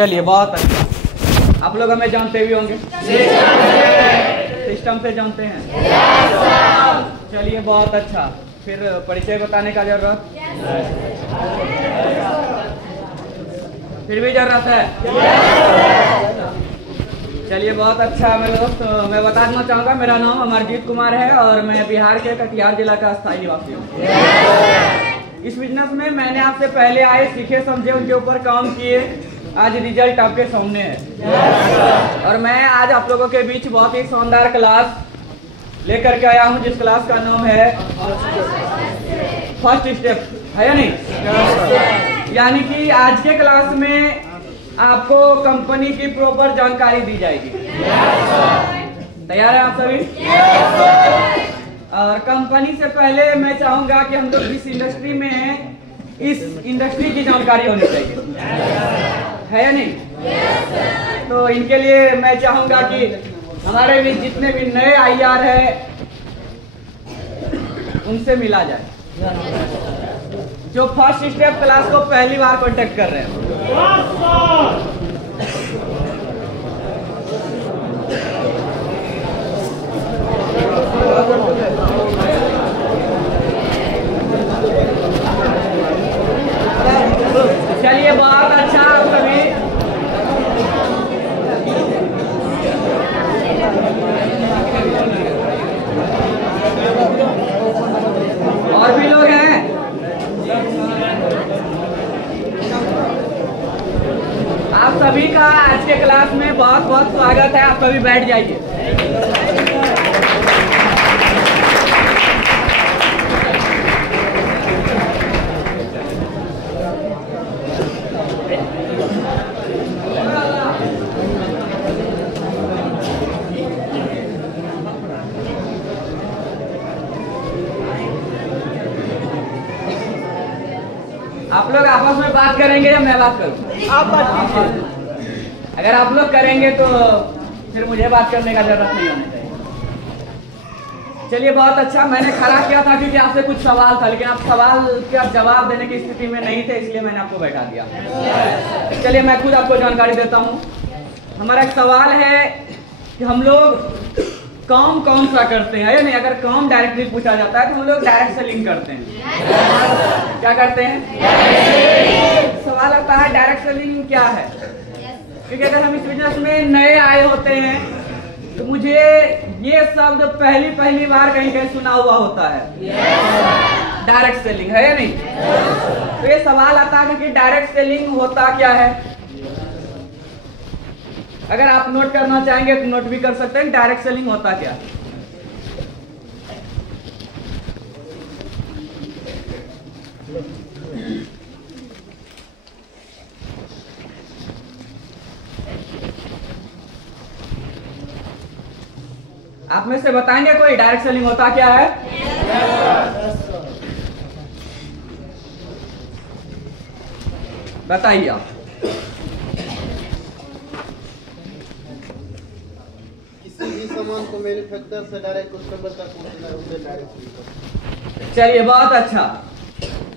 चलिए बहुत अच्छा। आप लोग हमें जानते भी होंगे, सिस्टम से जानते हैं। चलिए बहुत अच्छा। फिर परिचय बताने का जरूरत फिर भी जरूरत है। चलिए बहुत अच्छा। मेरे दोस्त, मैं बता देना चाहूँगा, मेरा नाम अमरजीत कुमार है और मैं बिहार के कटिहार जिला का स्थायी निवासी हूँ। इस बिजनेस में मैंने आपसे पहले आए, सीखे समझे, उनके ऊपर काम किए, आज रिजल्ट आपके सामने है। और मैं आज आप लोगों के बीच बहुत ही शानदार क्लास लेकर के आया हूँ, जिस क्लास का नाम है फर्स्ट स्टेप, है या नहीं? यानी कि आज के क्लास में आपको कंपनी की प्रॉपर जानकारी दी जाएगी। तैयार है आप सभी? और कंपनी से पहले मैं चाहूंगा कि हम लोग जिस इंडस्ट्री में हैं, इस इंडस्ट्री की जानकारी होनी चाहिए, है या नहीं? तो इनके लिए मैं चाहूंगा कि हमारे भी जितने भी नए IR है उनसे मिला जाए, जो फर्स्ट स्टेप क्लास को पहली बार कांटेक्ट कर रहे हैं। चलिए बहुत अच्छा। आप सभी और भी लोग हैं? आप सभी का आज के क्लास में बहुत बहुत स्वागत है। आप सभी बैठ जाइए। आप लोग आपस में बात करेंगे या मैं बात करूं? आप बात कीजिए। अगर आप लोग करेंगे तो फिर मुझे बात करने का जरूरत नहीं होनी चाहिए। चलिए बहुत अच्छा। मैंने खड़ा किया था क्योंकि आपसे कुछ सवाल था, लेकिन आप सवाल का जवाब देने की स्थिति में नहीं थे, इसलिए मैंने आपको बैठा दिया। चलिए मैं खुद आपको जानकारी देता हूँ। हमारा एक सवाल है कि हम लोग काम कौन सा करते हैं, या नहीं? अगर काम डायरेक्टली पूछा जाता है तो हम लोग डायरेक्ट सेलिंग करते हैं। क्या करते हैं? सवाल आता है डायरेक्ट सेलिंग क्या है? क्योंकि अगर हम इस बिजनेस में नए आए होते हैं तो मुझे ये शब्द पहली बार कहीं कहीं सुना हुआ होता है, डायरेक्ट सेलिंग, है या नहीं? तो ये सवाल आता है कि डायरेक्ट सेलिंग होता क्या है। अगर आप नोट करना चाहेंगे तो नोट भी कर सकते हैं, डायरेक्ट सेलिंग होता क्या है। आप में से बताएंगे कोई डायरेक्ट सेलिंग होता क्या है? बताइए आप। सामान को मैन्युफैक्चरर से डायरेक्ट कस्टमर तक पहुंचना है, उसे डायरेक्ट। चलिए बहुत अच्छा,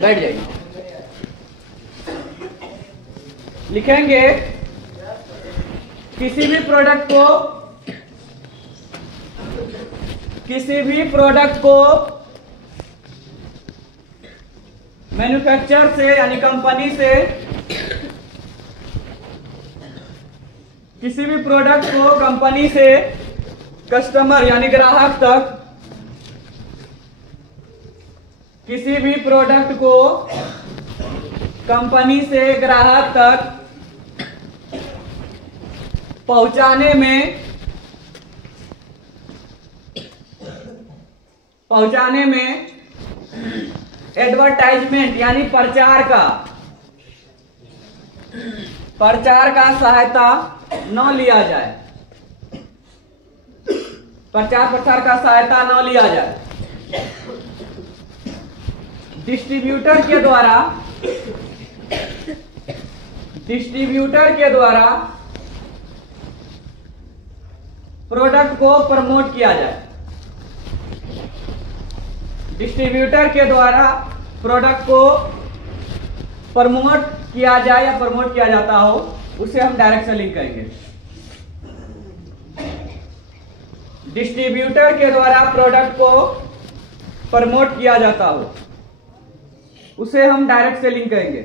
बैठ जाइए। लिखेंगे किसी भी प्रोडक्ट को मैन्युफैक्चरर से यानी कंपनी से, किसी भी प्रोडक्ट को कंपनी से कस्टमर यानी ग्राहक तक, किसी भी प्रोडक्ट को कंपनी से ग्राहक तक पहुंचाने में एडवर्टाइजमेंट यानी प्रचार का सहायता न लिया जाए, प्रचार प्रसार का सहायता न लिया जाए। डिस्ट्रीब्यूटर के द्वारा प्रोडक्ट को प्रमोट किया जाए। डिस्ट्रीब्यूटर के द्वारा प्रोडक्ट को प्रमोट किया जाए या प्रमोट किया जाता हो, उसे हम डायरेक्ट सेलिंग कहेंगे। डिस्ट्रीब्यूटर के द्वारा प्रोडक्ट को प्रमोट किया जाता हो उसे हम डायरेक्ट सेलिंग कहेंगे।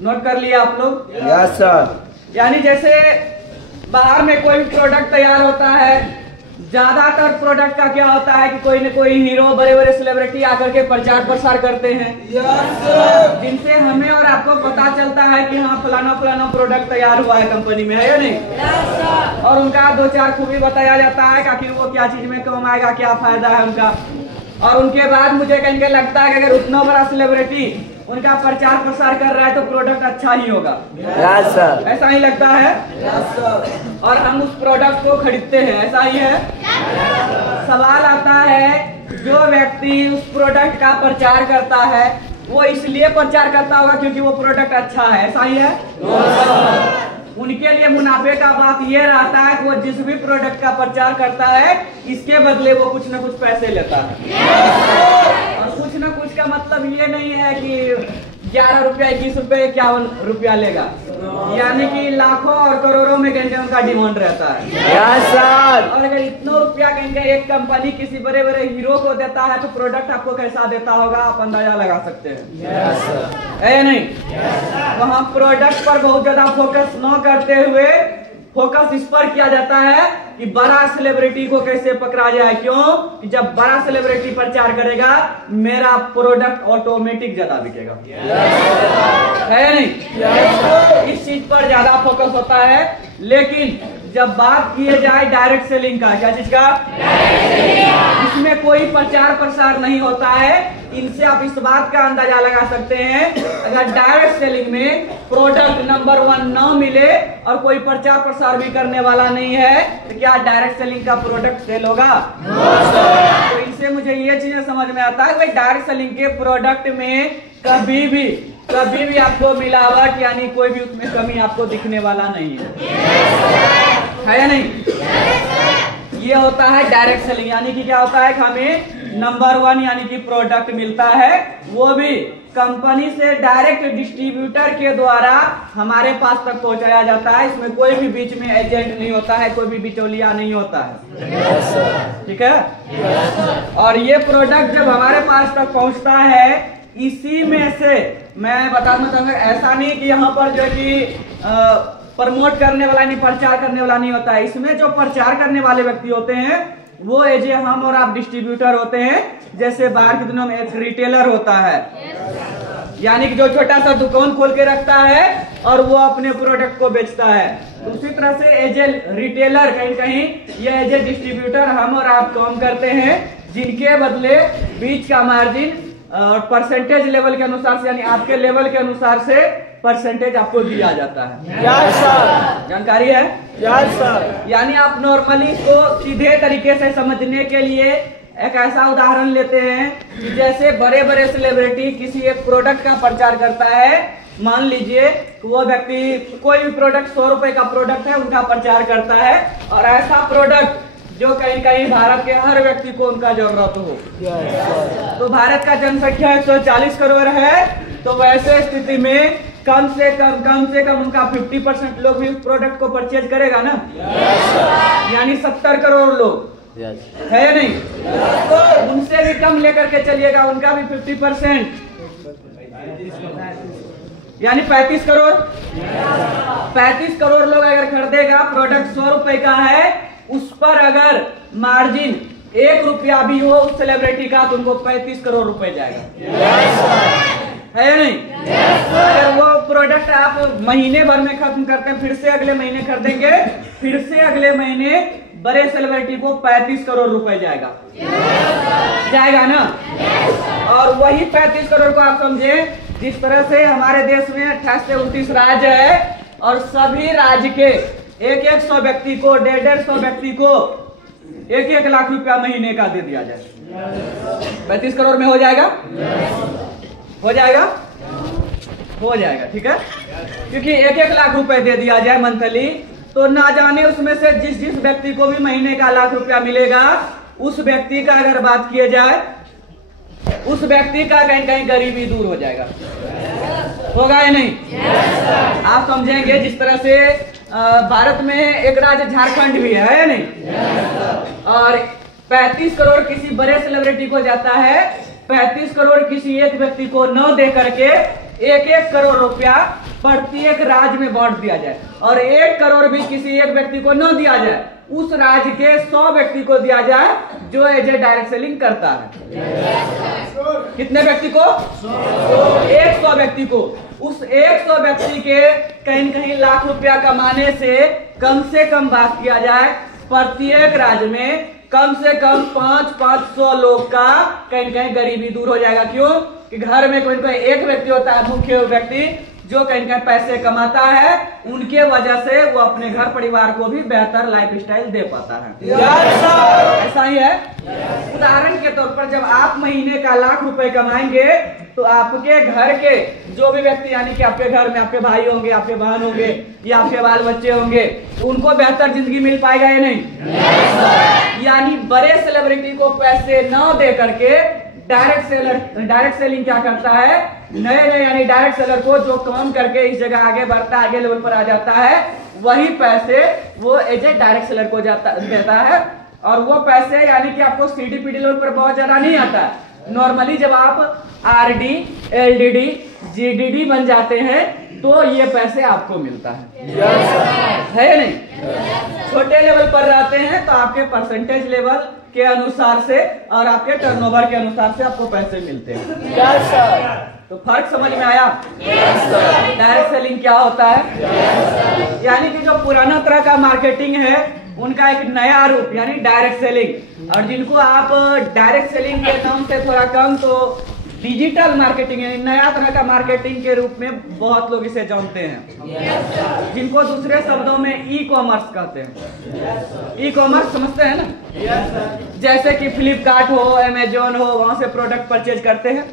नोट कर लिया आप लोग? Yes sir. यानी जैसे बाहर में कोई प्रोडक्ट तैयार होता है, ज्यादातर प्रोडक्ट का क्या होता है कि कोई न कोई हीरो, बड़े बड़े सेलिब्रिटी आकर के प्रचार प्रसार करते हैं, जिनसे हमें और आपको पता चलता है कि हाँ फलाना फलाना प्रोडक्ट तैयार हुआ है कंपनी में, है या नहीं? और उनका 2-4 खूबी बताया जाता है कि आखिर वो क्या चीज में काम आएगा, क्या फायदा है उनका। और उनके बाद मुझे कहीं के लगता है कि अगर उतना बड़ा सेलिब्रिटी उनका प्रचार प्रसार कर रहा है तो प्रोडक्ट अच्छा ही होगा। Yes sir. ऐसा ही लगता है? Yes sir. और हम उस प्रोडक्ट को खरीदते हैं, ऐसा ही है? सवाल आता है जो व्यक्ति उस प्रोडक्ट का प्रचार करता है वो इसलिए प्रचार करता होगा क्योंकि वो प्रोडक्ट अच्छा है, ऐसा ही है? उनके लिए मुनाफे का बात ये रहता है कि वो जिस भी प्रोडक्ट का प्रचार करता है इसके बदले वो कुछ न कुछ पैसे लेता है। और कुछ न कुछ का मतलब ये नहीं है कि 11 रुपया, 21 रुपया, 51 रुपया लेगा, यानी कि लाखों और करोड़ों में कहीं उनका डिमांड रहता है। Yes sir. और अगर इतना रुपया कहीं एक कंपनी किसी बड़े बड़े हीरो को देता है तो प्रोडक्ट आपको कैसा देता होगा आप अंदाजा लगा सकते हैं। Yes sir. है या नहीं? तो हम प्रोडक्ट पर बहुत ज्यादा फोकस न करते हुए फोकस इस पर किया जाता है कि बड़ा सेलिब्रिटी को कैसे पकड़ा जाए। क्यों? कि जब बड़ा सेलिब्रिटी प्रचार करेगा मेरा प्रोडक्ट ऑटोमेटिक ज्यादा बिकेगा, है या नहीं? इस चीज पर ज्यादा फोकस होता है। लेकिन जब बात किए जाए डायरेक्ट सेलिंग का, क्या चीज का? इसमें कोई प्रचार प्रसार नहीं होता है। इनसे आप इस बात का अंदाजा लगा सकते हैं अगर डायरेक्ट सेलिंग में प्रोडक्ट नंबर 1 न मिले और कोई प्रचार प्रसार भी करने वाला नहीं है तो क्या डायरेक्ट सेलिंग का प्रोडक्ट सेल होगा? तो इनसे मुझे ये चीजें समझ में आता है कि डायरेक्ट सेलिंग के प्रोडक्ट में कभी भी आपको मिलावट यानी कोई भी उसमें कमी आपको दिखने वाला नहीं है या नहीं? ये होता है डायरेक्ट सेलिंग, यानी कि क्या होता है कि हमें नंबर 1 यानी कि प्रोडक्ट मिलता है, वो भी कंपनी से डायरेक्ट डिस्ट्रीब्यूटर के द्वारा हमारे पास तक पहुंचाया जाता है। इसमें कोई भी बीच में एजेंट नहीं होता है, कोई भी बिचौलिया नहीं होता है। ठीक है? और ये प्रोडक्ट जब हमारे पास तक पहुंचता है इसी में से मैं बताना चाहूंगा, ऐसा नहीं कि यहाँ पर जो कि प्रमोट करने वाला नहीं, प्रचार करने वाला नहीं होता है। इसमें जो प्रचार करने वाले व्यक्ति होते हैं वो एजे हम और आप डिस्ट्रीब्यूटर होते हैं। जैसे बाहर के दिनों में एक रिटेलर होता है, यानी कि जो छोटा सा दुकान खोल के रखता है और वो अपने प्रोडक्ट को बेचता है। उसी तरह से एजे रिटेलर कहीं ये एजे डिस्ट्रीब्यूटर हम और आप काम करते हैं, जिनके बदले बीच का मार्जिन और परसेंटेज लेवल के अनुसार से यानी आपके लेवल के अनुसार से परसेंटेज आपको दिया जाता है। Yes sir. जानकारी है? Yes sir. यानी आप नॉर्मली इसको सीधे तरीके से समझने के लिए एक ऐसा उदाहरण लेते हैं कि जैसे बड़े बड़े सेलिब्रिटी किसी एक प्रोडक्ट का प्रचार करता है। मान लीजिए वो व्यक्ति कोई भी प्रोडक्ट 100 रुपए का प्रोडक्ट है उनका प्रचार करता है और ऐसा प्रोडक्ट जो कहीं भारत के हर व्यक्ति को उनका जरूरत हो। तो भारत का जनसंख्या 140 करोड़ है, तो वैसे स्थिति में कम से कम उनका 50% लोग भी उस प्रोडक्ट को परचेज करेगा ना, यानी 70 करोड़ लोग है या नहीं? उनसे भी कम लेकर के चलिएगा, उनका भी 50% यानी 35 करोड़। 35 करोड़ लोग अगर खरीदेगा, प्रोडक्ट 100 रुपए का है, उस पर अगर मार्जिन 1 रुपया भी हो उस सेलिब्रिटी का तो उनको 35 करोड़ रुपए जाएगा, है या नहीं? अगर वो प्रोडक्ट आप महीने भर में खत्म करते हैं, फिर से अगले महीने खरीदेंगे, फिर से अगले महीने बड़े सेलिब्रिटी को 35 करोड़ रुपए जाएगा ना। और वही 35 करोड़ को आप समझे जिस तरह से हमारे देश में 28 से 29 राज्य है और सभी राज्य के एक 100 व्यक्ति को 150 व्यक्ति को 1 लाख रुपया महीने का दे दिया जाए, 35 करोड़ में हो जाएगा? हो जाएगा? हो जाएगा। ठीक है? क्योंकि 1 लाख रुपए दे दिया जाए मंथली, तो ना जाने उसमें से जिस व्यक्ति को भी महीने का 1 लाख रुपया मिलेगा, उस व्यक्ति का अगर बात किया जाए उस व्यक्ति का कहीं कहीं गरीबी दूर हो जाएगा। होगा या नहीं? आप समझेंगे जिस तरह से भारत में एक राज्य झारखंड भी है या नहीं? और 35 करोड़ किसी बड़े सेलिब्रिटी को जाता है, 35 करोड़ किसी एक व्यक्ति को न दे करके 1-1 करोड़ रुपया प्रत्येक राज्य में बांट दिया जाए, और 1 करोड़ भी किसी एक व्यक्ति को न दिया जाए, उस राज्य के 100 व्यक्ति को दिया जाए जो एजे डायरेक्ट सेलिंग करता है। कितने व्यक्ति को? 100 व्यक्ति को। उस 100 व्यक्ति के कहीं कहीं लाख रुपया कमाने से कम बात किया जाए, प्रत्येक राज्य में कम से कम 500 लोग का कहीं कहीं गरीबी दूर हो जाएगा। क्यों? कि घर में कोई एक व्यक्ति होता है, मुख्य व्यक्ति, जो कहीं कहीं पैसे कमाता है, उनके वजह से वो अपने घर परिवार को भी बेहतर लाइफ स्टाइल दे पाता है। ऐसा ही है। उदाहरण के तौर पर जब आप महीने का लाख रुपए कमाएंगे तो आपके घर के जो भी व्यक्ति, यानी कि आपके घर में आपके भाई होंगे, आपके बहन होंगे या आपके बाल बच्चे होंगे, तो उनको बेहतर जिंदगी मिल पाएगा या नहीं? यानी बड़े सेलिब्रिटी को पैसे न दे करके डायरेक्ट सेलिंग क्या करता है? नए यानी डायरेक्ट सेलर को जो काम करके इस जगह आगे बढ़ता है, आगे लेवल पर आ जाता है, वही पैसे वो एजे डायरेक्ट सेलर को देता है। और वो पैसे यानी कि आपको सीडीपीडी लेवल पर बहुत ज्यादा नहीं आता। नॉर्मली जब आप आरडी, एलडीडी, जीडीडी बन जाते हैं तो ये पैसे आपको मिलता है या नहीं? छोटे लेवल पर रहते हैं तो आपके परसेंटेज लेवल के अनुसार से और आपके टर्नओवर के अनुसार से आपको पैसे मिलते हैं। तो फर्क समझ में आया? डायरेक्ट सेलिंग क्या होता है? यानी कि जो पुराना तरह का मार्केटिंग है उनका एक नया रूप यानी डायरेक्ट सेलिंग, और जिनको आप डायरेक्ट सेलिंग के नाम से थोड़ा कम तो डिजिटल मार्केटिंग यानी नया तरह का मार्केटिंग के रूप में बहुत लोग इसे जानते हैं, जिनको दूसरे शब्दों में ई कॉमर्स कहते हैं। ई कॉमर्स समझते हैं ना? जैसे कि फ्लिपकार्ट हो, अमेजोन हो, वहां से प्रोडक्ट परचेज करते हैं।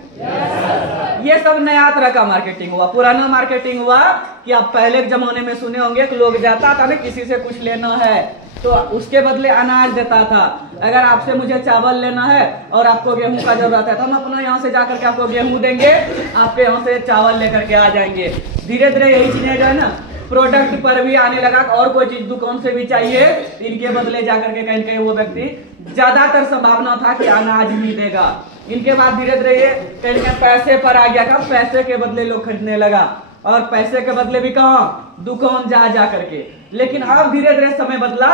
ये सब नया तरह का मार्केटिंग हुआ। पुराना मार्केटिंग हुआ कि आप पहले के जमाने में सुने होंगे कि लोग जाता था ना, किसी से कुछ लेना है तो उसके बदले अनाज देता था। अगर आपसे मुझे चावल लेना है और आपको गेहूं का जरूरत है तो हम अपना यहाँ से जाकर के आपको गेहूं देंगे, आपके यहाँ से चावल लेकर के आ जाएंगे। धीरे धीरे यही चीजें जो है ना प्रोडक्ट पर भी आने लगा। और कोई चीज दुकान से भी चाहिए, इनके बदले जाकर के कहीं कहीं वो व्यक्ति, ज्यादातर संभावना था कि अनाज ही देगा। इनके बाद धीरे धीरे ये कहीं कहीं पैसे पर आ गया। पैसे के बदले लोग खरीदने लगा, और पैसे के बदले भी कहाँ? दुकान जा करके। लेकिन अब धीरे धीरे समय बदला,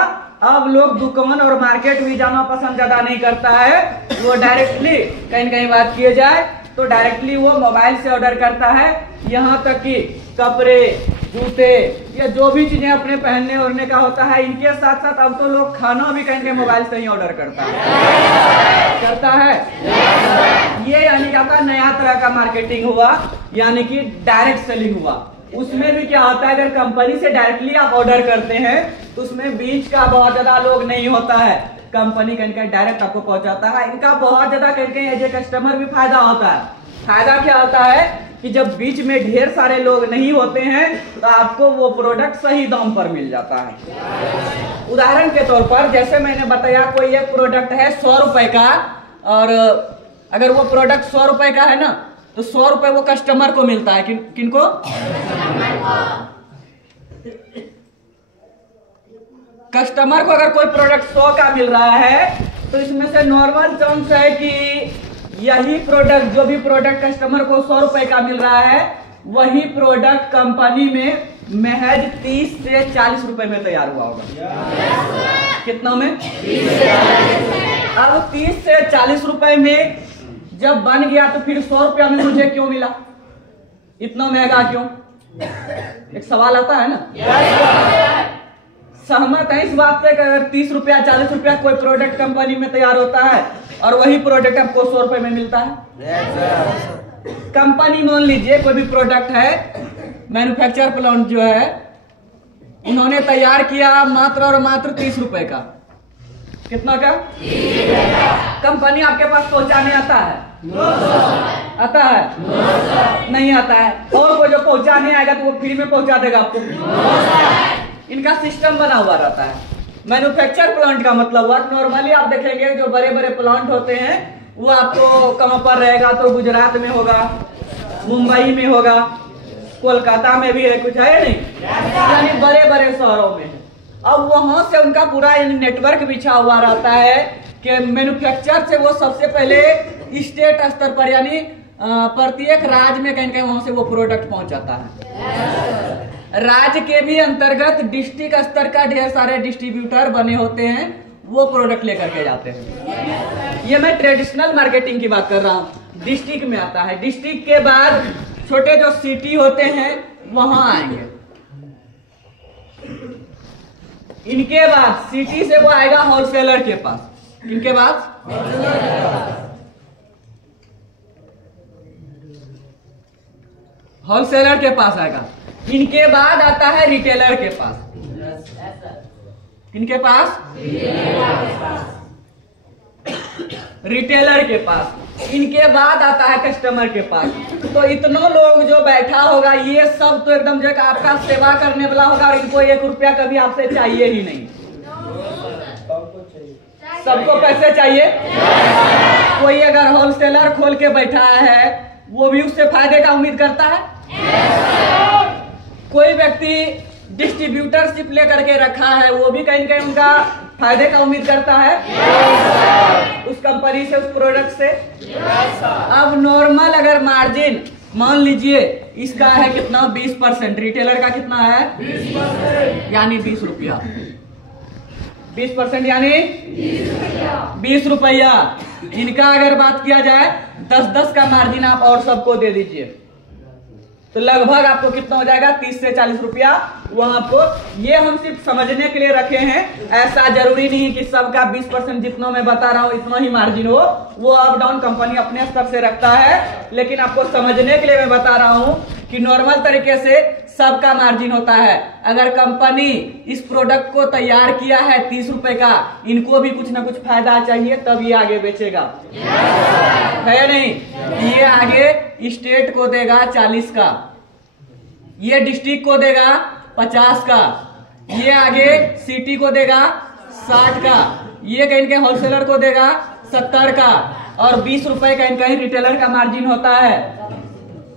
अब लोग दुकान और मार्केट भी जाना पसंद ज्यादा नहीं करता है। वो डायरेक्टली कहीं कहीं बात किए जाए तो डायरेक्टली वो मोबाइल से ऑर्डर करता है। यहाँ तक कि कपड़े, जूते या जो भी चीजें अपने पहनने ओढ़ने का होता है, इनके साथ साथ अब तो लोग खाना भी कहीं मोबाइल से ही ऑर्डर करता है। ये यानी कि आपका नया तरह का मार्केटिंग हुआ, यानी कि डायरेक्ट सेलिंग हुआ। उसमें भी क्या होता है, अगर कंपनी से डायरेक्टली आप ऑर्डर करते हैं तो उसमें बीच का बहुत ज्यादा लोग नहीं होता है। कंपनी कहीं डायरेक्ट आपको पहुंचाता है। इनका बहुत ज्यादा कहीं एज ए कस्टमर भी फायदा होता है। फायदा क्या होता है कि जब बीच में ढेर सारे लोग नहीं होते हैं तो आपको वो प्रोडक्ट सही दाम पर मिल जाता है। उदाहरण के तौर पर जैसे मैंने बताया, कोई एक प्रोडक्ट है 100 रुपए का, और अगर वो प्रोडक्ट 100 रुपए का है ना तो 100 रुपए वो कस्टमर को मिलता है। किनको? कस्टमर को अगर कोई प्रोडक्ट 100 का मिल रहा है तो इसमें से नॉर्मल चांस है कि यही प्रोडक्ट, जो भी प्रोडक्ट कस्टमर को 100 रुपए का मिल रहा है, वही प्रोडक्ट कंपनी में महज 30 से 40 रुपए में तैयार हुआ होगा। कितना में? 30 से 40। अब 30 से 40 रुपए में जब बन गया तो फिर 100 रुपया में मुझे क्यों मिला? इतना महंगा क्यों? एक सवाल आता है ना। सहमत है इस बात से कि अगर 30 रुपया 40 रुपया कोई प्रोडक्ट कंपनी में तैयार होता है और वही प्रोडक्ट आपको 100 रुपए में मिलता है? कंपनी मान लीजिए कोई भी प्रोडक्ट है, मैन्युफैक्चर प्लांट जो है, उन्होंने तैयार किया मात्र और मात्र 30 रुपए का। कितना का? कंपनी आपके पास पहुंचाने आता है? आता है? नहीं आता है। और कोई जो पहुंचाने आएगा तो वो फ्री में पहुंचा देगा आपको। इनका सिस्टम बना हुआ रहता है। मैन्युफैक्चर प्लांट का मतलब हुआ, नॉर्मली आप देखेंगे जो बड़े बड़े प्लांट होते हैं वो आपको कहाँ पर रहेगा, तो गुजरात में होगा, मुंबई में होगा, कोलकाता में भी है, कुछ है नहीं, यानी बड़े बड़े शहरों में। अब वहां से उनका पूरा नेटवर्क बिछा हुआ रहता है कि मैन्युफैक्चर से वो सबसे पहले स्टेट स्तर पर यानी प्रत्येक राज्य में कहीं कहीं वहां से वो प्रोडक्ट पहुंचाता है। राज्य के भी अंतर्गत डिस्ट्रिक्ट स्तर का ढेर सारे डिस्ट्रीब्यूटर बने होते हैं, वो प्रोडक्ट लेकर के जाते हैं। ये मैं ट्रेडिशनल मार्केटिंग की बात कर रहा हूँ। डिस्ट्रिक्ट में आता है, डिस्ट्रिक्ट के बाद छोटे जो सिटी होते हैं वहां आएंगे, इनके बाद सिटी से वो आएगा होलसेलर के पास, इनके बाद होलसेलर के पास आएगा, इनके बाद आता है रिटेलर के पास, इनके पास रिटेलर के पास, इनके बाद आता है कस्टमर के पास। तो इतनों लोग जो बैठा होगा ये सब तो एकदम जो आपका सेवा करने वाला होगा और इनको 1 रुपया कभी आपसे चाहिए ही नहीं। सबको पैसे चाहिए। कोई अगर होलसेलर खोल के बैठा है वो भी उससे फायदे का उम्मीद करता है। कोई व्यक्ति डिस्ट्रीब्यूटरशिप लेकर के रखा है वो भी कहीं कहीं उनका फायदे का उम्मीद करता है उस कंपनी से, उस प्रोडक्ट से। अब नॉर्मल अगर मार्जिन मान लीजिए इसका है कितना, 20%, रिटेलर का कितना है 20%, यानी 20 रुपया, 20% यानी 20 रुपया। इनका अगर बात किया जाए 10-10 का मार्जिन आप और सबको दे दीजिए तो लगभग आपको कितना हो जाएगा, 30 से 40 रुपया। वहां आपको, ये हम सिर्फ समझने के लिए रखे हैं, ऐसा जरूरी नहीं कि सबका 20% जितना मैं बता रहा हूं इतना ही मार्जिन हो, वो अप डाउन कंपनी अपने स्तर से रखता है। लेकिन आपको समझने के लिए मैं बता रहा हूं कि नॉर्मल तरीके से सबका मार्जिन होता है। अगर कंपनी इस प्रोडक्ट को तैयार किया है 30 रुपए का, इनको भी कुछ ना कुछ फायदा चाहिए तब ये आगे बेचेगा, है या नहीं? ये आगे स्टेट को देगा 40 का, ये डिस्ट्रिक्ट को देगा 50 का, ये आगे सिटी को देगा 60 का, ये कहीं कहीं होलसेलर को देगा 70 का, और 20 रुपए कहीं कहीं रिटेलर का मार्जिन होता है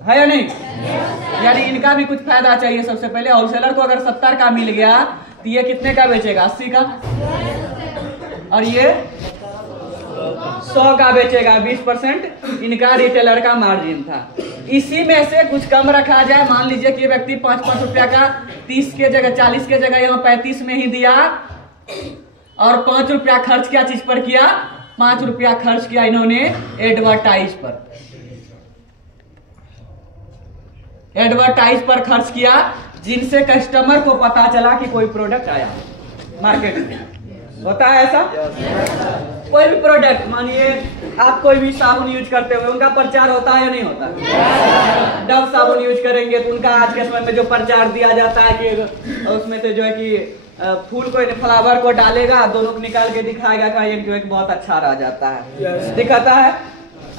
या नहीं? यानी इनका भी कुछ फायदा चाहिए। सबसे पहले होलसेलर को अगर 70 का मिल गया तो ये कितने का बेचेगा, 80 का, और ये 100 का बेचेगा। 20% इनका रिटेलर का मार्जिन था। इसी में से कुछ कम रखा जाए, मान लीजिए कि ये व्यक्ति 5-5 रुपया का 30 के जगह 40 के जगह यहाँ 35 में ही दिया और 5 रुपया खर्च क्या चीज पर किया, 5 रुपया खर्च किया इन्होंने एडवर्टाइज पर, एडवर्टाइज पर खर्च किया, जिनसे कस्टमर को पता चला कि कोई प्रोडक्ट आया मार्केट में। होता है ऐसा? कोई भी प्रोडक्ट, मानिए आप कोई भी साबुन यूज करते हुए उनका प्रचार होता है या नहीं होता? डव साबुन यूज करेंगे तो उनका आज के समय में जो प्रचार दिया जाता है कि उसमें से जो है कि फूल को, फ्लावर को डालेगा, दोनों को निकाल के दिखाएगा कि एक जो एक बहुत अच्छा रह जाता है, दिखाता है।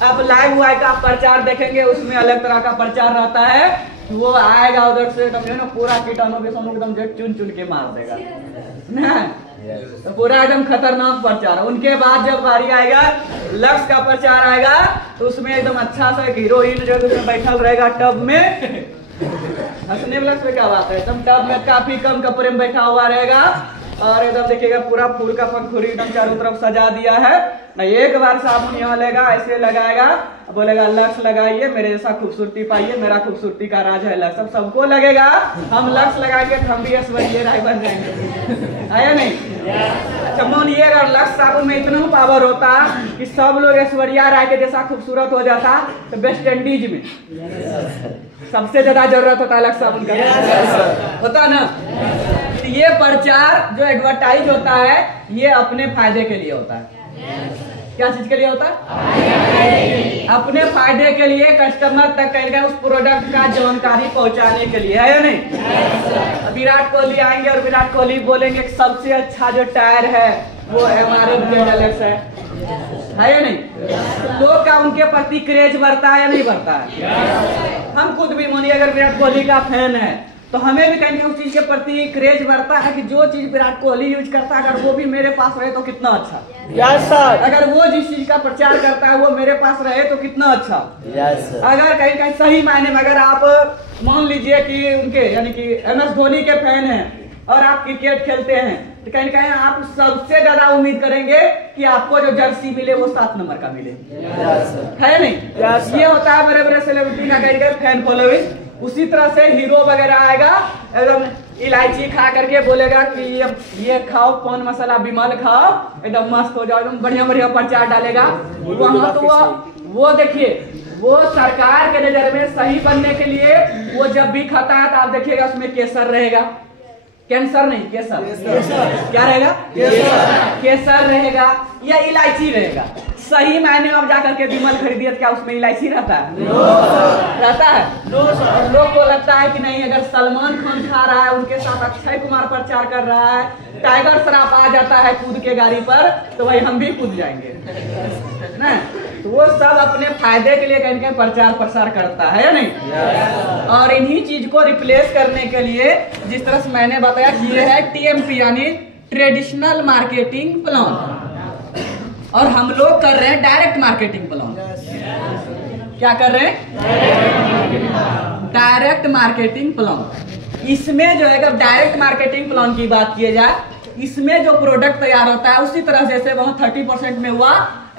आप लाइव हुआ का प्रचार देखेंगे, उसमें अलग तरह का प्रचार रहता है। वो आएगा उधर से एकदम ना पूरा कीटाणु विषाणु एकदम जो चुन चुन के मार देगा ना, तो पूरा एकदम खतरनाक प्रचार। उनके बाद जब बारी आएगा लक्स का प्रचार आएगा तो उसमें एकदम अच्छा सा एक हीरोइन जो उसमें बैठल रहेगा टब में, हंसने वाला से क्या बात है, एकदम टब में काफी कम कपड़े में बैठा हुआ रहेगा और एकदम देखिएगा पूरा फूल का पंखुड़ी एकदम चारों तरफ सजा दिया है ना। एक बार साबुन यहाँ लेगा, ऐसे लगाएगा, बोलेगा लक्स लगाइए, मेरे जैसा खूबसूरती पाइए, मेरा खूबसूरती का राज है लक्स। अब सबको लगेगा हम लक्स लगाएंगे तो हम भी ऐश्वर्य राय बन जाएंगे, आया नहीं? अच्छा मानिए अगर लक्स साबुन में इतना पावर होता कि सब लोग ऐश्वर्या राय के जैसा खूबसूरत हो जाता, तो वेस्ट इंडीज में सबसे ज्यादा जरूरत होता है लक्स साबुन का, होता ना। ये प्रचार जो एडवर्टाइज होता है ये अपने फायदे के लिए होता है। क्या चीज के लिए होता है? अपने फायदे के लिए, कस्टमर तक कहीं उस प्रोडक्ट का जानकारी पहुंचाने के लिए, है या नहीं? विराट कोहली आएंगे और विराट कोहली बोलेंगे कि सबसे अच्छा जो टायर है वो हमारे डेलक्स है या नहीं? लोग का उनके प्रति क्रेज बढ़ता है या नहीं बढ़ता है? हम खुद भी मानिए अगर विराट कोहली का फैन है तो हमें भी कहीं उस चीज के प्रति क्रेज बढ़ता है कि जो चीज विराट कोहली यूज करता है अगर वो भी मेरे पास रहे तो कितना अच्छा। Yes sir. अगर वो जिस चीज का प्रचार करता है वो मेरे पास रहे तो कितना अच्छा। Yes sir. अगर कहीं कहीं सही मायने में अगर आप मान लीजिए कि उनके यानी कि MS धोनी के फैन हैं और आप क्रिकेट खेलते हैं तो कहीं कहीं आप सबसे ज्यादा उम्मीद करेंगे कि आपको जो जर्सी मिले वो 7 नंबर का मिले। है नहीं? ये होता है बड़े बड़े सेलिब्रिटी का कहीं फैन फॉलोइंग। उसी तरह से हीरो वगैरह आएगा एकदम इलायची खा करके बोलेगा कि ये खाओ पान मसाला विमल खाओ एकदम मस्त हो जाओ, एकदम बढ़िया बढ़िया प्रचार डालेगा वहां। तो वो देखिए वो सरकार के नजर में सही बनने के लिए वो जब भी खाता है तो आप देखिएगा उसमें केसर रहेगा, कैंसर नहीं केसर। क्या रहेगा? केसर रहेगा या इलायची रहेगा। सही मायने में आप जाकर के विमल खरीदिए क्या उसमें इलायची रहता है? रहता है? लोग को लगता है कि नहीं अगर सलमान खान खा रहा है उनके साथ अक्षय कुमार प्रचार कर रहा है, टाइगर श्रॉफ आ जाता है कूद के गाड़ी पर तो भाई हम भी कूद जाएंगे ना। तो वो सब अपने फायदे के लिए कहीं कहीं प्रचार प्रसार करता है या नहीं? और इन्हीं चीज को रिप्लेस करने के लिए जिस तरह से मैंने बताया कि ये है TMP यानी ट्रेडिशनल मार्केटिंग प्लान और हम लोग कर रहे हैं डायरेक्ट मार्केटिंग प्लान। क्या कर रहे हैं? Direct marketing plan. इसमें जो है अगर डायरेक्ट मार्केटिंग प्लान की बात की जाए इसमें जो प्रोडक्ट तैयार होता है उसी तरह जैसे वहां 30% में हुआ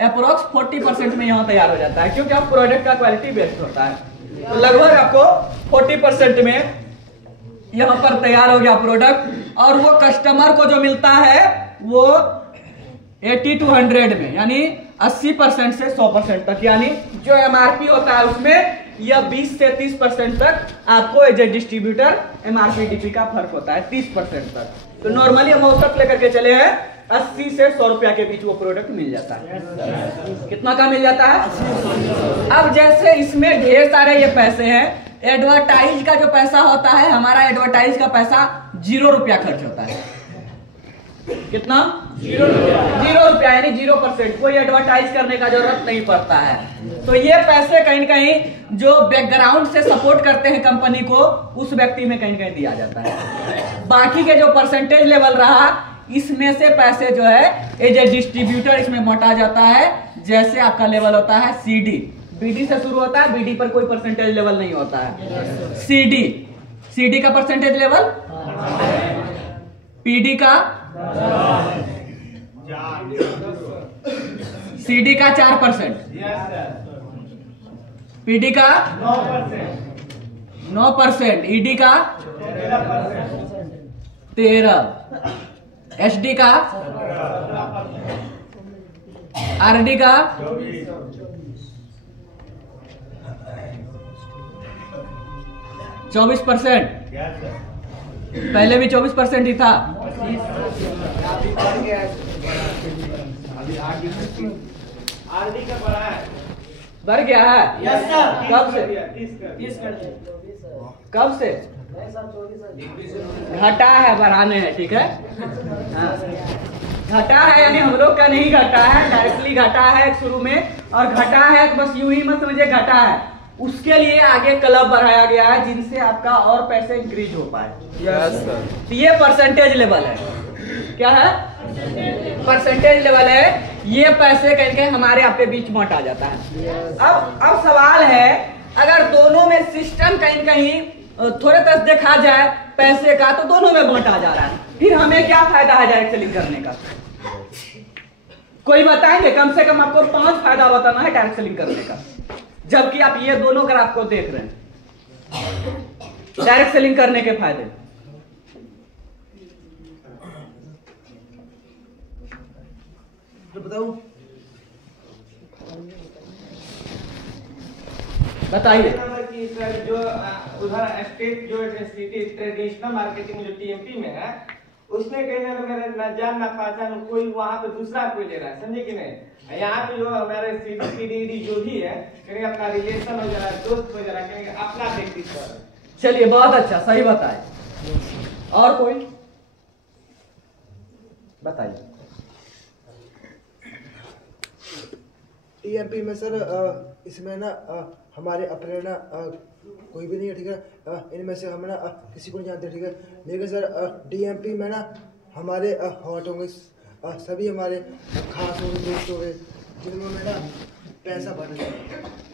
अप्रोक्स 40% में यहाँ तैयार हो जाता है क्योंकि अब प्रोडक्ट का क्वालिटी बेस्ट होता है। तो लगभग आपको 40% में यहाँ पर तैयार हो गया प्रोडक्ट और वो कस्टमर को जो मिलता है वो 80 to 100 में यानी 80% से 100% तक यानी जो MRP होता है उसमें यह 20 से 30% तक आपको as a distributor MRP DP का फर्क होता है 30% तक। तो नॉर्मली हम औसत लेकर के चले हैं 80 से 100 रुपया के बीच वो प्रोडक्ट मिल जाता है। कितना का मिल जाता है? अब जैसे इसमें ढेर सारे ये पैसे हैं, एडवर्टाइज का जो पैसा होता है हमारा एडवर्टाइज का पैसा 0 रुपया खर्च होता है। कितना? 0 रुपया यानी 0%। कोई एडवर्टाइज करने का जरूरत नहीं पड़ता है। तो ये पैसे कहीं कहीं जो बैकग्राउंड से सपोर्ट करते हैं कंपनी को उस व्यक्ति में कहीं कहीं दिया जाता है। बाकी के जो परसेंटेज लेवल रहा इसमें से पैसे जो है एज ए डिस्ट्रीब्यूटर इसमें बांटा जाता है। जैसे आपका लेवल होता है CD, BD से शुरू होता है, BD पर कोई परसेंटेज लेवल नहीं होता है। CD का परसेंटेज लेवल, PD का, CD का 4%, PD का 9%, ED का 13%, SD का, RD का 24%। पहले भी 24% ही था। RD का बढ़ा है, बढ़ गया है। Yes sir. कब से? 30 कब से? घटा है, बढ़ाने है। ठीक है, हाँ। घटा है यानी हम लोग का नहीं घटा है, डायरेक्टली घटा है शुरू में, और घटा है तो बस यूं ही मत समझिए घटा है, उसके लिए आगे क्लब बढ़ाया गया है जिनसे आपका और पैसे इंक्रीज हो पाए। Yes sir. तो ये परसेंटेज लेवल है। क्या है? परसेंटेज लेवल है। ये पैसे कहीं कहीं हमारे आपके बीच बांटा जाता है। अब सवाल है अगर दोनों में सिस्टम कहीं कहीं थोड़े तरह देखा जाए पैसे का तो दोनों में बांटा जा रहा है, फिर हमें क्या फायदा है डायरेक्ट सेलिंग करने का? कोई बताएंगे? कम से कम आपको 5 फायदा बताना है डायरेक्ट सेलिंग करने का, जबकि आप ये दोनों ग्राफ को देख रहे हैं। डायरेक्ट सेलिंग करने के फायदे बताओ, बताइए। कि सर जो उधर स्टेट जो सिटी ट्रेडिशनल मार्केटिंग जो TMP में है उसमें कहीं ना मेरा ना जान ना पहचान कोई वहाँ पे दूसरा कोई ले रहा है, समझे कि नहीं? यहाँ पे जो हमारे CDD जो भी है कहीं अपना रिलेशन हो जा रहा है, दोस्त हो जा रहा है, कहीं अपना व्यक्ति कर रहा है। चलिए बहुत अच्छा, सही बताए। और कोई बताइए। TMP में सर इसमें ना हमारे अपने ना कोई भी नहीं है, ठीक है। इनमें से हम ना किसी को नहीं जानते, ठीक है। लेकिन सर DMP में ना हमारे हॉट होंगे, सभी हमारे खास होंगे, दोस्त होंगे, जिनमें ना पैसा बढ़ जाए।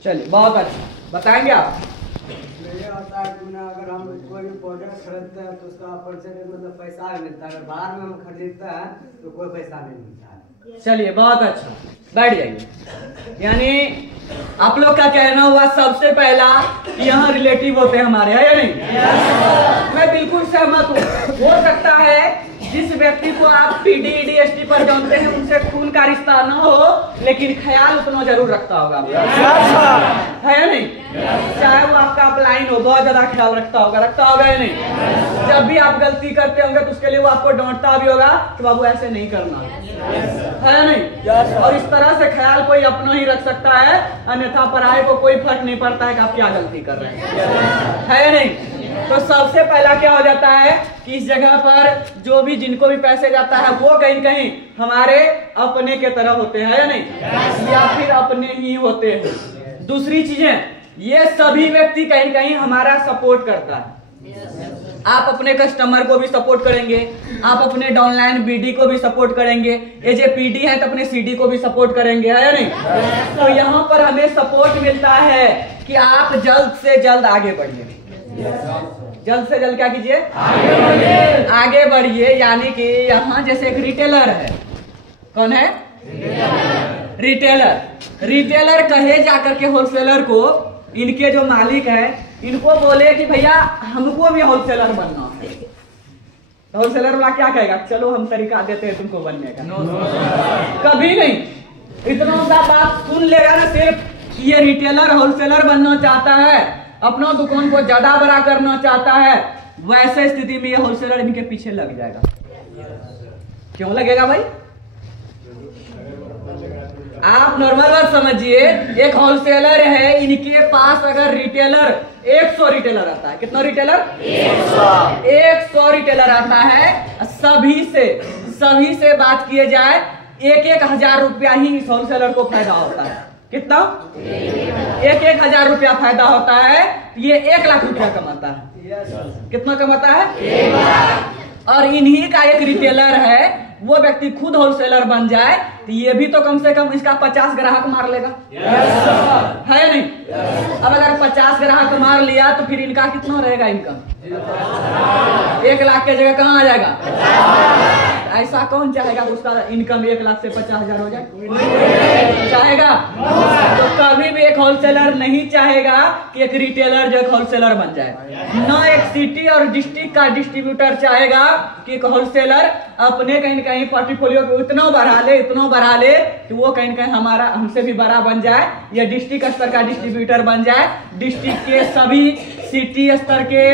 चलिए बहुत अच्छा, बताएंगे आप? ये होता है कि ना अगर हम कोई भी प्रोडक्ट खरीदते हैं तो उसका परसेंटेज मतलब पैसा मिलता है, अगर बाहर में हम खरीदते हैं तो कोई पैसा नहीं मिलता है। चलिए बहुत अच्छा, बैठ जाइए। यानी आप लोग का कहना हुआ सबसे पहला यहाँ रिलेटिव होते हैं हमारे, है या नहीं? मैं बिल्कुल सहमत हूँ। हो सकता है जिस व्यक्ति को आप PD DST पर जानते हैं उनसे खून का रिश्ता ना हो, लेकिन ख्याल उतना जरूर रखता होगा, है या नहीं? चाहे वो आपका अपलाइन हो, बहुत ज्यादा ख्याल रखता होगा या नहीं? जब भी आप गलती करते होंगे तो उसके लिए वो आपको डांटता भी होगा कि बाबू ऐसे नहीं करना, है या नहीं? और इस तरह से ख्याल कोई अपना ही रख सकता है, अन्यथा पराये को कोई फर्क नहीं पड़ता है कि आप क्या गलती कर रहे हैं, है या नहीं? तो सबसे पहला क्या हो जाता है कि इस जगह पर जो भी जिनको भी पैसे जाता है वो कहीं कहीं हमारे अपने के तरह होते हैं, या नहीं? या फिर अपने ही होते हैं। दूसरी चीजें, ये सभी व्यक्ति कहीं कहीं हमारा सपोर्ट करता है। आप अपने कस्टमर को भी सपोर्ट करेंगे, आप अपने डाउनलाइन BD को भी सपोर्ट करेंगे, ये जो PD है तो अपने CD को भी सपोर्ट करेंगे, है या नहीं? तो यहाँ पर हमें सपोर्ट मिलता है कि आप जल्द से जल्द आगे बढ़िए। जल्द से जल्द क्या कीजिए? आगे बढ़िए। यानी कि यहाँ जैसे एक रिटेलर है, कौन है? रिटेलर कहे जाकर के होलसेलर को, इनके जो मालिक है इनको बोले कि भैया हमको भी होलसेलर बनना है, तो होलसेलर वाला क्या कहेगा? चलो हम तरीका देते हैं तुमको बनने का। कभी नहीं। इतना सा बात सुन लेगा ना सिर्फ ये रिटेलर होलसेलर बनना चाहता है, अपना दुकान को ज्यादा बड़ा करना चाहता है, वैसे स्थिति में ये होलसेलर इनके पीछे लग जाएगा। क्यों लगेगा भाई? आप नॉर्मल बात समझिए, एक होलसेलर है, इनके पास अगर रिटेलर 100 रिटेलर आता है, कितना रिटेलर? 100 रिटेलर आता है, सभी से बात किए जाए 1,000 रुपया ही इस होलसेलर को फायदा होता है। कितना? 1,000 रुपया फायदा होता है। ये 1,00,000 रुपया कमाता है। कितना कमाता है? 1,00,000। और इन्हीं का एक रिटेलर है, वो व्यक्ति खुद होलसेलर बन जाए तो ये भी तो कम से कम इसका 50 ग्राहक मार लेगा, है नहीं? अब अगर 50 ग्राहक मार लिया तो फिर इनका कितना रहेगा इनकम? 1,00,000 के जगह कहाँ आ जाएगा? ऐसा कौन चाहेगा उसका इनकम 1,00,000 से 50,000 हो जाए? चाहेगा? तो कभी भी एक होलसेलर नहीं चाहेगा कि एक रिटेलर जो एक होलसेलर बन जाए। ना एक सिटी और डिस्ट्रिक्ट का डिस्ट्रीब्यूटर चाहेगा कि एक होलसेलर अपने कहीं कहीं पोर्टफोलियो को इतना बढ़ा ले कि वो कहीं कहीं हमारा हमसे भी बड़ा बन जाए, या डिस्ट्रिक्ट स्तर का डिस्ट्रीब्यूटर बन जाए, डिस्ट्रिक्ट के सभी सिटी स्तर के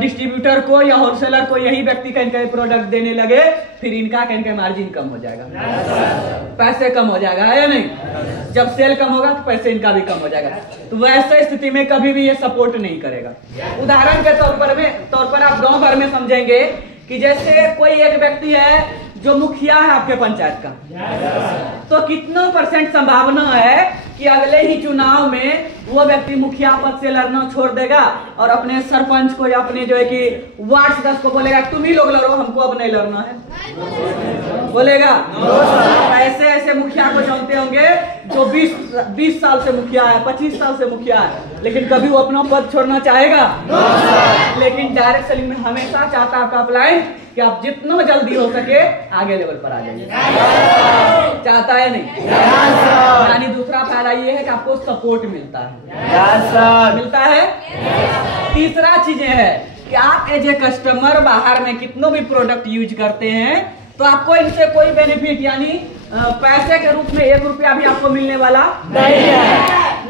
डिस्ट्रीब्यूटर को या होलसेलर को यही व्यक्ति कहीं कहीं प्रोडक्ट देने लगे, फिर इनका कहीं कहीं मार्जिन कम हो जाएगा, पैसे कम हो जाएगा, है या नहीं? जब सेल कम होगा तो पैसे इनका भी कम हो जाएगा। तो वैसे स्थिति में कभी भी ये सपोर्ट नहीं करेगा। उदाहरण के तौर पर आप गांव भर में समझेंगे कि जैसे कोई एक व्यक्ति है जो मुखिया है आपके पंचायत का, तो कितना % संभावना है कि अगले ही चुनाव में वो व्यक्ति मुखिया पद से लड़ना छोड़ देगा और अपने सरपंच को या अपने जो है कि वार्ड सदस्य को बोलेगा तुम ही लोग लड़ो, हमको अब नहीं लड़ना है, बोलेगा? ऐसे मुखिया को जानते होंगे जो 20 साल से मुखिया है, 25 साल से मुखिया है, लेकिन कभी वो अपना पद छोड़ना चाहेगा? लेकिन डायरेक्ट सेलिंग में हमेशा चाहता है आपका अपलाइन कि आप जितना जल्दी हो सके आगे लेवल पर आ जाइए। चाहता है नहीं? यानी दूसरा फायदा ये है कि आपको सपोर्ट मिलता है, मिलता है। तीसरा चीजें है कि आप एज ए कस्टमर बाहर में कितनों भी प्रोडक्ट यूज करते हैं तो आपको इनसे कोई बेनिफिट यानी पैसे के रूप में 1 रुपया भी आपको मिलने वाला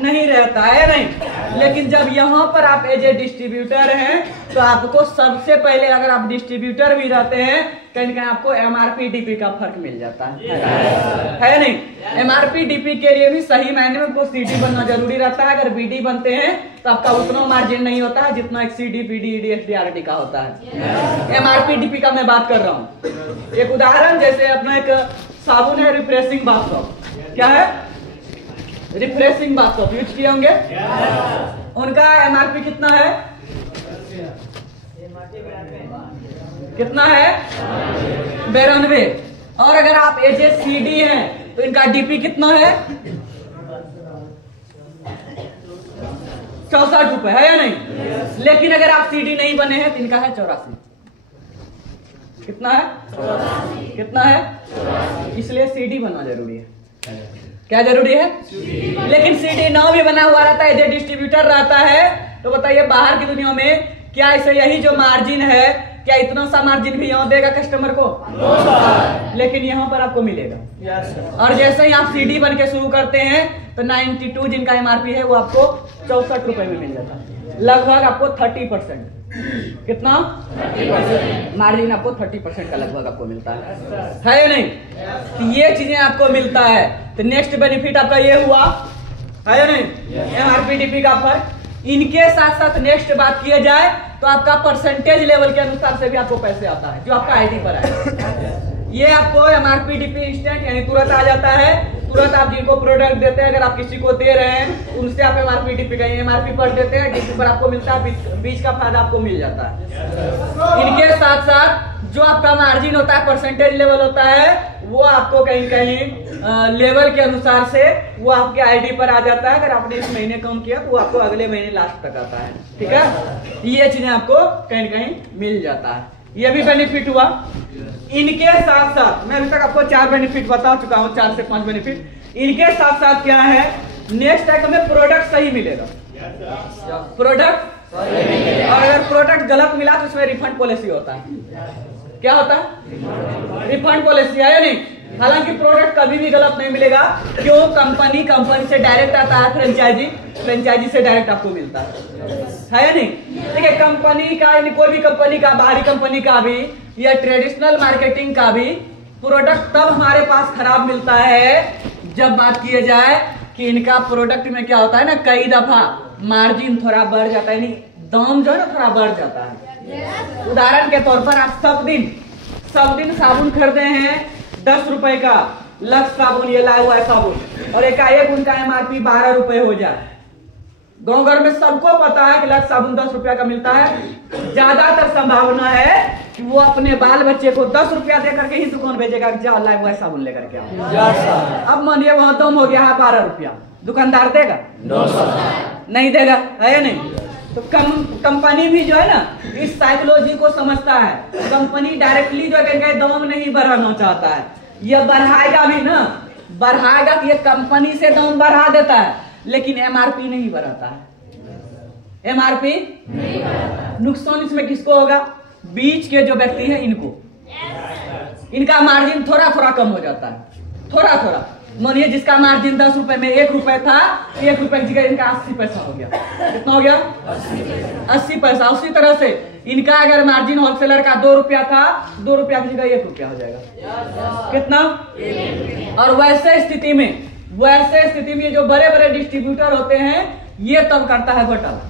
नहीं रहता है, नहीं। लेकिन जब यहाँ पर आप एज ए डिस्ट्रीब्यूटर हैं तो आपको सबसे पहले, अगर आप डिस्ट्रीब्यूटर भी रहते हैं, कहीं कहीं आपको MRP DP का फर्क मिल जाता है नहीं? MRP DP के लिए भी सही मायने में आपको CD बनना जरूरी रहता है। अगर BD बनते हैं तो आपका उतना मार्जिन नहीं होता है जितना एक CD, PD, ED, SD, RD का होता है। MRP DP का मैं बात कर रहा हूँ। एक उदाहरण, जैसे अपना एक साबुन है रिफ्रेशिंग बाथ सॉल्ट, क्या है? रिफ्रेशिंग बाथ सोप यूज किए होंगे। उनका एमआरपी कितना है? कितना है? 92। और अगर आप HSCD हैं तो इनका डीपी कितना है? 64 रुपए है या नहीं? लेकिन अगर आप CD नहीं बने हैं तो इनका है 84। कितना है? कितना है? इसलिए CD बनना जरूरी है। क्या जरूरी है? लेकिन CD ना भी बना हुआ रहता है, जो डिस्ट्रीब्यूटर रहता है, तो बताइए बाहर की दुनिया में क्या ऐसे यही जो मार्जिन है, क्या इतना सा मार्जिन भी यहाँ देगा कस्टमर को? लेकिन यहाँ पर आपको मिलेगा। और जैसे ही आप CD बन के शुरू करते हैं तो 92 जिनका MRP है वो आपको 64 रुपए में मिल जाता है। लगभग आपको 30%। कितना? 30% मार्जिन आपको 30% का लगभग आपको मिलता है या नहीं? तो ये चीजें आपको मिलता है। तो नेक्स्ट बेनिफिट आपका ये हुआ है या नहीं? MRP DP का फर्क। इनके साथ साथ नेक्स्ट बात किया जाए तो आपका परसेंटेज लेवल के अनुसार से भी आपको पैसे आता है जो आपका आईडी पर है। ये आपको MRP DP इंस्टेंट यानी तुरंत आ जाता है। तुरंत आप जिनको प्रोडक्ट देते हैं, अगर आप किसी को दे रहे हैं उनसे आप MRP DP का MRP पर देते हैं, DP पर आपको मिलता है, बीच का फायदा आपको मिल जाता है। इनके साथ साथ जो आपका मार्जिन होता है, परसेंटेज लेवल होता है, वो आपको कहीं कहीं लेवल के अनुसार से वो आपके आईडी पर आ जाता है। अगर आपने इस महीने कम किया तो वो आपको अगले महीने लास्ट तक आता है। ठीक है, ये चीजें आपको कहीं कहीं मिल जाता है। ये भी बेनिफिट हुआ। इनके साथ साथ मैं अभी तक आपको 4 बेनिफिट बता चुका हूँ, 4 से 5 बेनिफिट। इनके साथ साथ क्या है, नेक्स्ट है हमें प्रोडक्ट सही मिलेगा। प्रोडक्ट, और अगर प्रोडक्ट गलत मिला तो उसमें रिफंड पॉलिसी होता है। क्या होता है? रिफंड पॉलिसी है या नहीं? हालांकि प्रोडक्ट कभी भी गलत नहीं मिलेगा। क्यों? कंपनी से डायरेक्ट आता है, फ्रेंचाइजी से डायरेक्ट आपको मिलता है या नहीं? ठीक है, कंपनी का यानी कोई भी कंपनी का, बाहरी कंपनी का भी या ट्रेडिशनल मार्केटिंग का भी प्रोडक्ट तब हमारे पास खराब मिलता है जब बात की जाए कि इनका प्रोडक्ट में क्या होता है ना, कई दफा मार्जिन थोड़ा बढ़ जाता है, यानी दाम जो है ना थोड़ा बढ़ जाता है। उदाहरण के तौर पर आप सब दिन साबुन खरीदे हैं 10 रुपए का, लक्स साबुन, ये लाया हुआ है साबुन, और एकाएक उनका MRP 12 रुपए हो जाए। गाँव घर में सबको पता है कि लक्स साबुन 10 रुपया का मिलता है। ज्यादातर संभावना है कि वो अपने बाल बच्चे को 10 रुपया दे करके ही दुकान भेजेगा, जाओ लाया हुआ है साबुन लेकर के आओ। अब मानिए वहां दम हो गया है 12 रुपया, दुकानदार देगा? नहीं देगा, है या नहीं? तो कंपनी भी जो है ना इस साइकोलॉजी को समझता है। कंपनी डायरेक्टली जो है दाम नहीं बढ़ाना चाहता है, ये बढ़ाएगा भी ना, बढ़ाएगा कि ये कंपनी से दाम बढ़ा देता है, लेकिन MRP नहीं बढ़ाता है। MRP नुकसान इसमें किसको होगा? बीच के जो व्यक्ति हैं इनको, इनका मार्जिन थोड़ा थोड़ा कम हो जाता है, थोड़ा थोड़ा। मानिए जिसका मार्जिन 10 रुपए में 1 रुपए था, 1 रुपए की जगह इनका 80 पैसा हो गया। कितना हो गया? 80 पैसा। उसी तरह से इनका अगर मार्जिन होलसेलर का 2 रुपया था, 2 रुपया की जगह 1 रुपया हो जाएगा। कितना? और वैसे स्थिति में जो बड़े बड़े डिस्ट्रीब्यूटर होते हैं ये तब करता है घोटाला।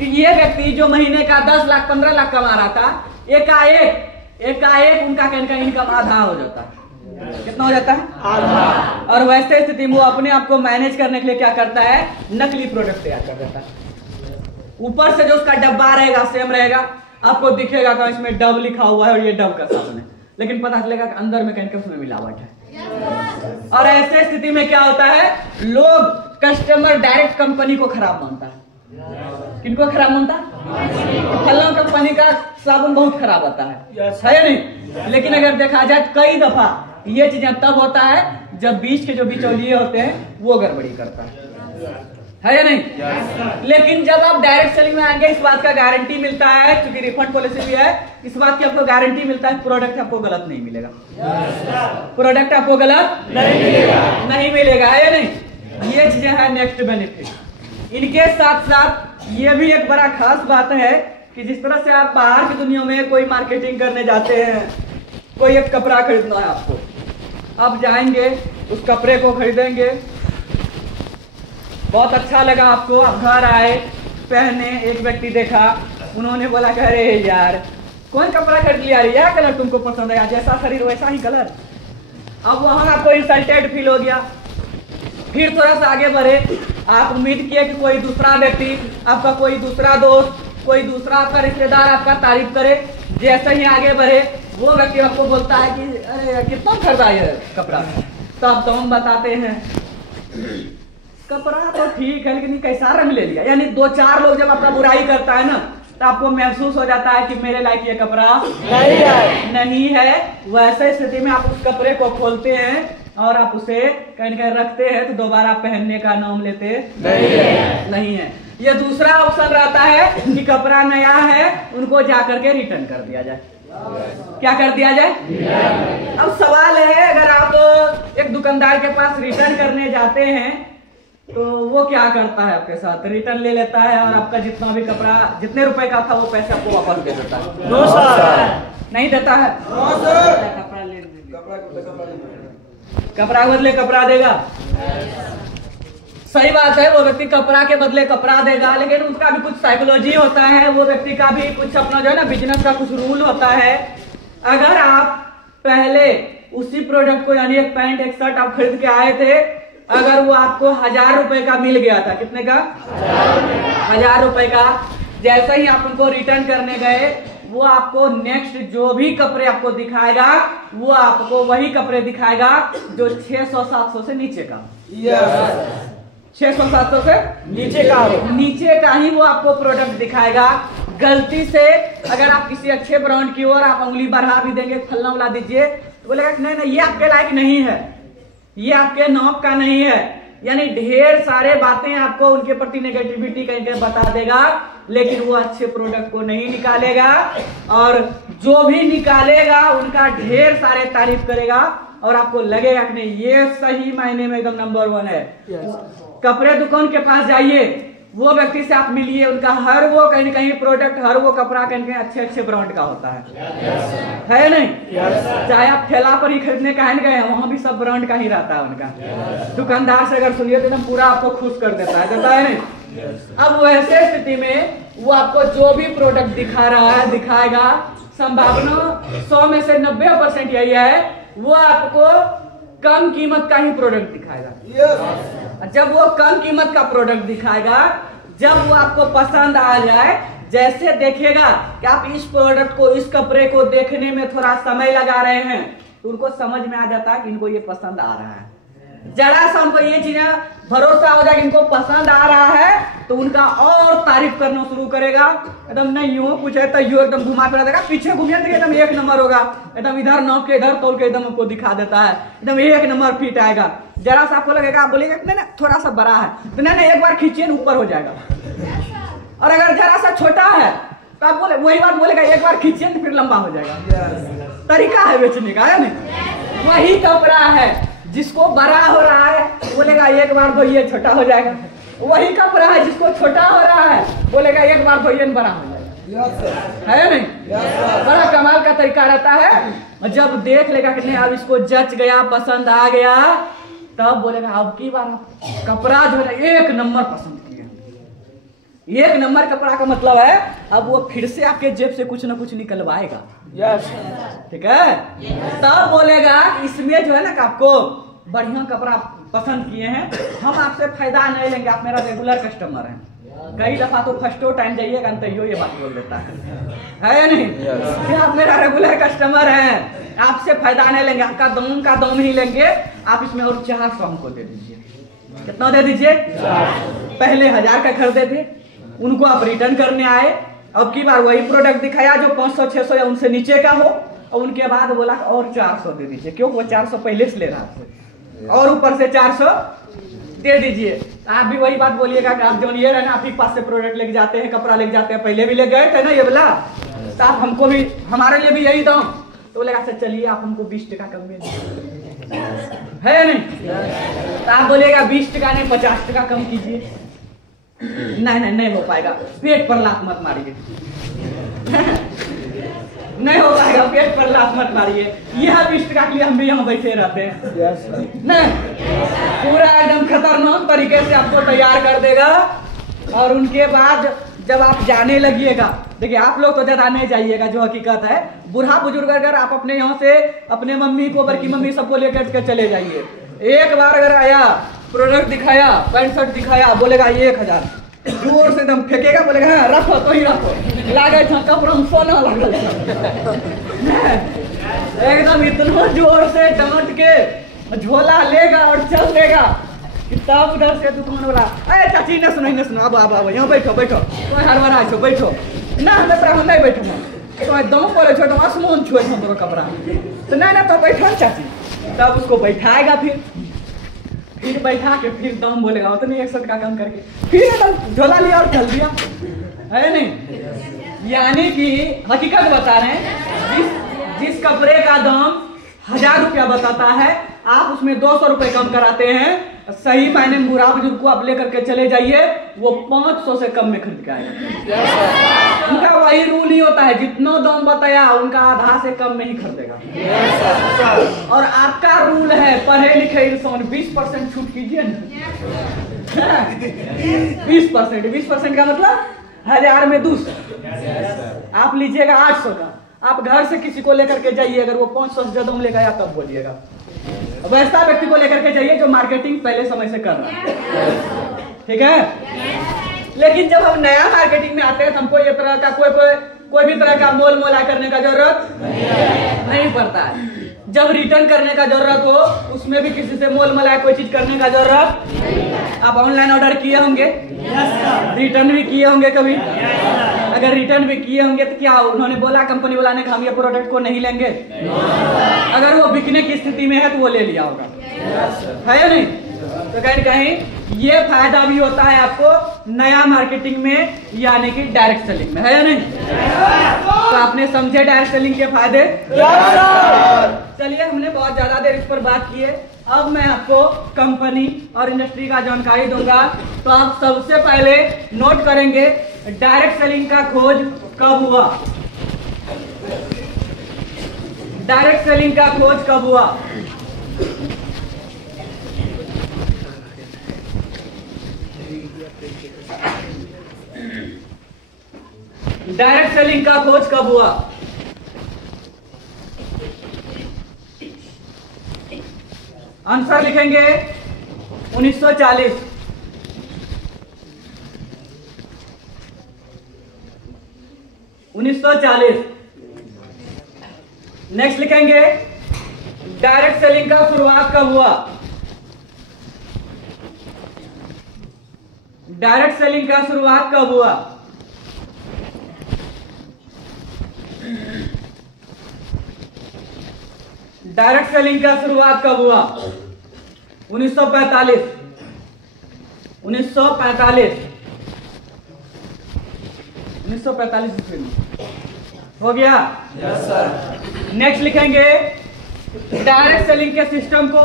ये व्यक्ति जो महीने का 10 लाख 15 लाख कमा रहा था, एकाएक उनका इनकम आधा हो जाता है। कितना हो जाता है? आधा। और वैसे स्थिति में वो अपने आप को मैनेज करने के लिए क्या करता है? नकली प्रोडक्ट तैयार कर देता है। ऊपर से जो उसका डब्बा रहेगा सेम रहेगा, आपको दिखेगा कि इसमें डब लिखा हुआ है और ये डब का साबुन है, लेकिन पता चलेगा कि अंदर में कहीं उसमें मिलावट है। और ऐसे स्थिति में क्या होता है, लोग कस्टमर डायरेक्ट कंपनी को खराब मानता है। किनको खराब मानता है? फलां कंपनी का साबुन बहुत खराब आता है या नहीं? लेकिन अगर देखा जाए कई दफा ये चीजें तब होता है जब बीच के जो बिचौलिए होते हैं वो गड़बड़ी करता है या नहीं? लेकिन जब आप डायरेक्ट सेलिंग में आएंगे इस बात का गारंटी मिलता है, क्योंकि रिफंड पॉलिसी भी है, इस बात की आपको गारंटी मिलता है प्रोडक्ट आपको गलत नहीं मिलेगा। प्रोडक्ट आपको गलत नहीं मिलेगा है या नहीं? ये चीजें हैं नेक्स्ट बेनिफिट। इनके साथ साथ ये भी एक बड़ा खास बात है कि जिस तरह से आप बाहर की दुनिया में कोई मार्केटिंग करने जाते हैं, कोई एक कपड़ा खरीदना है आपको, आप जाएंगे उस कपड़े को खरीदेंगे, बहुत अच्छा लगा आपको, आप घर आए पहने, एक व्यक्ति देखा, उन्होंने बोला कि अरे यार कौन कपड़ा खरीद लिया, यह कलर तुमको पसंद है, जैसा शरीर वैसा ही कलर। अब वहां आपको इंसल्टेड फील हो गया, फिर थोड़ा सा आगे बढ़े, आप उम्मीद किए कि कोई दूसरा व्यक्ति, आपका कोई दूसरा दोस्त, कोई दूसरा आपका रिश्तेदार आपका तारीफ करे। जैसे ही आगे बढ़े वो व्यक्ति आपको बोलता है कि अरे कितना खरीदा ये कपड़ा, तब तो हम बताते हैं कपड़ा तो ठीक है लेकिन कैसा रंग ले लिया। यानी 2-4 लोग जब आपका बुराई करता है ना, तो आपको महसूस हो जाता है कि मेरे लायक ये कपड़ा नहीं है। वैसे स्थिति में आप उस कपड़े को खोलते हैं और आप उसे कहीं कहीं रखते हैं, तो दोबारा पहनने का नाम लेते नहीं है। ये दूसरा ऑप्शन रहता है कि कपड़ा नया है, उनको जाकर के रिटर्न कर दिया जाए। क्या कर दिया जाए? अब सवाल है, अगर आप एक दुकानदार के पास रिटर्न करने जाते हैं तो वो क्या करता है आपके साथ? रिटर्न ले लेता है और आपका जितना भी कपड़ा, जितने रुपए का था वो पैसे आपको वापस दे देता है। नो सर, नहीं देता है। कपड़ा ले कपड़ा के बदले कपड़ा देगा। सही बात है, वो व्यक्ति कपड़ा के बदले कपड़ा देगा, लेकिन उसका भी कुछ साइकोलॉजी होता है, वो व्यक्ति का भी कुछ अपना जो है ना बिजनेस का कुछ रूल होता है। अगर आप पहले उसी प्रोडक्ट को, यानी एक पैंट एक शर्ट आप खरीद के आए थे, अगर वो आपको 1000 रुपए का मिल गया था, कितने का? 1000 रुपए का। जैसे ही आप उनको रिटर्न करने गए, वो आपको नेक्स्ट जो भी कपड़े आपको दिखाएगा, वो आपको वही कपड़े दिखाएगा जो 600-700 से नीचे का। 600-700 से नीचे का ही वो आपको प्रोडक्ट दिखाएगा। गलती से अगर आप किसी अच्छे ब्रांड की ओर आप उंगली बढ़ा भी देंगे, फलना उला दीजिए, तो बोलेगा नहीं ये आपके लायक नहीं है, ये आपके नौक का नहीं है। यानी ढेर सारे बातें आपको उनके प्रति नेगेटिविटी कहीं कहीं बता देगा, लेकिन वो अच्छे प्रोडक्ट को नहीं निकालेगा, और जो भी निकालेगा उनका ढेर सारे तारीफ करेगा, और आपको लगेगा कि नहीं ये सही मायने में एकदम नंबर 1 है। कपड़े दुकान के पास जाइए, वो व्यक्ति से आप मिलिए, उनका हर वो कहीं न कहीं प्रोडक्ट, हर वो कपड़ा कहीं कहीं अच्छे ब्रांड का होता है नहीं? चाहे आप ठेला पर ही खरीदने का है न गए, वहां भी सब ब्रांड का ही रहता है उनका। दुकानदार से अगर सुनिए तो एकदम पूरा आपको खुश कर देता है नहीं? अब वैसे स्थिति में वो आपको जो भी प्रोडक्ट दिखा रहा है, दिखाएगा, संभावना 100 में से 90% यही है, वो आपको कम कीमत का ही प्रोडक्ट दिखाएगा। जब वो कम कीमत का प्रोडक्ट दिखाएगा, जब वो आपको पसंद आ जाए, जैसे देखेगा कि आप इस प्रोडक्ट को, इस कपड़े को देखने में थोड़ा समय लगा रहे हैं, तो उनको समझ में आ जाता है कि इनको ये पसंद आ रहा है। जरा सा उनको ये चीजें भरोसा हो जाए कि इनको पसंद आ रहा है, तो उनका और तारीफ करना शुरू करेगा। एकदम नहीं यूं कुछ है तो यूं एकदम घुमा फिरा देगा, पीछे घूमिए तो एकदम 1 नंबर होगा, एकदम इधर नाप के इधर तोड़ के एकदम आपको दिखा देता है, एकदम 1 नंबर फिट आएगा। जरा सा आपको लगेगा, आप बोलेगा नहीं थोड़ा सा बड़ा है, तो नहीं एक बार खींचिए ऊपर हो जाएगा। और अगर जरा सा छोटा है तो आप बोले वही बात बोलेगा, एक बार खींचिए तो फिर लंबा हो जाएगा। तरीका है बेचने का, है नहीं? वही कपड़ा है, जिसको बड़ा हो रहा है बोलेगा एक बार धोइए छोटा हो जाएगा, वही कपड़ा है जिसको छोटा हो रहा है बोलेगा एक बार धोइए बड़ा हो जाएगा, है नहीं? बड़ा कमाल का तरीका रहता है। जब देख लेगा कि नहीं अब इसको जच गया, पसंद आ गया, तब बोलेगा अब की बार कपड़ा जो है 1 नंबर पसंद किया। 1 नंबर कपड़ा का मतलब है अब वो फिर से आपके जेब से कुछ ना कुछ निकलवाएगा। ठीक है? तब बोलेगा कि इसमें जो है ना आपको बढ़िया कपड़ा पसंद किए हैं, हम आपसे फायदा नहीं लेंगे, आप मेरा रेगुलर कस्टमर हैं। कई दफा तो फर्स्टो टाइम जाइएगा तो ये बात बोल देता है नहीं? कि आप मेरा रेगुलर कस्टमर हैं, आपसे फायदा नहीं लेंगे, आपका दाम का दाम ही लेंगे, आप इसमें और 400 हमको दे दीजिए। कितना दे दीजिए? पहले 1000 का खरीदे थे, उनको आप रिटर्न करने आए, अब की बार वही प्रोडक्ट दिखाया जो 500-600 या उनसे नीचे का हो, और उनके बाद बोला और 400 दे दीजिए, क्यों? वो 400 पहले से ले रहा था और ऊपर से 400 दे दीजिए। आप भी वही बात बोलिएगा कि आप जो ये रहे ना, आप ही पास से प्रोडक्ट लेके जाते हैं, कपड़ा लेके जाते हैं, पहले भी ले गए थे ना ये बोला, तो आप हमको भी, हमारे लिए भी यही दाम, तो बोलेगा अच्छा चलिए आप हमको 20 टका कम में है नहीं? तो आप बोलेगा 20 टका नहीं 50 टका कम कीजिए। नहीं हो पाएगा, पेट पर लात मत मारिए। नहीं हो पाएगा, पेट पर लात मत मारिए। यह 20 टका के लिए हम भी यहाँ बैठे रहते हैं। नहीं, पूरा एकदम खतरनाक तरीके से आपको तैयार कर देगा, और उनके बाद जब आप जाने लगिएगा, देखिए आप लोग तो ज्यादा नहीं जाइएगा, जो हकीकत है, बूढ़ा बुजुर्ग अगर आप अपने यहाँ से अपने मम्मी को, बड़की मम्मी सबको लेकर के चले जाइए। एक बार अगर आया प्रोडक्ट दिखाया, पैंट शर्ट दिखाया, बोलेगा ये 1000, जोर से एकदम फेंकेगा, बोलेगा हाँ रखो तो ही रखो, लागे था कपड़ा में सोना लगल एकदम इतना जोर से डांट के झोला लेगा और चल देगा कि तब उधर से दुकान वाला, अरे चाची न सुनो, अब यहाँ बैठो तो हरबरा छो बैठो ना, हमें हम नहीं बैठो तो एकदम पड़े छो, एकदम आसमान छुए छो कपड़ा, तो नहीं तो बैठो चाची, तब उसको बैठाएगा, फिर बैठा के फिर दम बोलेगा, उतने 100 का काम करके फिर एकदम झोला लिया और चल दिया, है नहीं। यानी कि हकीकत बता रहे हैं, जिस कपड़े का दाम 1000 रुपया बताता है, आप उसमें 200 रुपए कम कराते हैं, सही मायने में बुरा बुजुर्ग को आप लेकर के चले जाइए, वो 500 से कम में खरीद के आएगा। उनका वही रूल ही होता है, जितना दाम बताया उनका आधा से कम में ही खरीदेगा। और आपका रूल है, पढ़े लिखे इंसान 20% छूट कीजिए ना, 20% का मतलब 1000 में 200, आप लीजिएगा 800 का, आप घर से किसी को लेकर के जाइए, अगर वो 500 से ज्यादा लेगा या तब बोलिएगा। वैसा व्यक्ति को लेकर के जाइए जो मार्केटिंग पहले समय से कर रहा है, ठीक है। लेकिन जब हम नया मार्केटिंग में आते हैं तो हमको ये तरह का कोई भी तरह का मोल मोला करने का जरूरत नहीं पड़ता है। जब रिटर्न करने का जरूरत हो, उसमें भी किसी से मोल मोला कोई चीज करने का जरूरत। आप ऑनलाइन ऑर्डर किए होंगे, रिटर्न भी किए होंगे कभी, अगर रिटर्न भी किए होंगे तो क्या उन्होंने बोला कंपनी वाला ने, हम ये प्रोडक्ट को नहीं लेंगे, अगर वो बिकने की स्थिति में है तो वो ले लिया होगा, है या नहीं। तो कहीं ये फायदा भी होता है आपको नया मार्केटिंग में, यानी कि डायरेक्ट सेलिंग में, है या नहीं। तो आपने समझे डायरेक्ट सेलिंग के फायदे। चलिए, हमने बहुत ज्यादा देर इस पर बात की है, अब मैं आपको कंपनी और इंडस्ट्री का जानकारी दूंगा। तो आप सबसे पहले नोट करेंगे, डायरेक्ट सेलिंग का खोज कब हुआ। डायरेक्ट सेलिंग का खोज कब हुआ? डायरेक्ट सेलिंग का खोज कब हुआ? आंसर लिखेंगे 1940। नेक्स्ट लिखेंगे डायरेक्ट सेलिंग का शुरुआत कब हुआ? डायरेक्ट सेलिंग का शुरुआत कब हुआ? डायरेक्ट सेलिंग का शुरुआत कब हुआ? 1945। 1945 ईस्वी में हो गया। Yes sir. नेक्स्ट लिखेंगे डायरेक्ट सेलिंग के सिस्टम को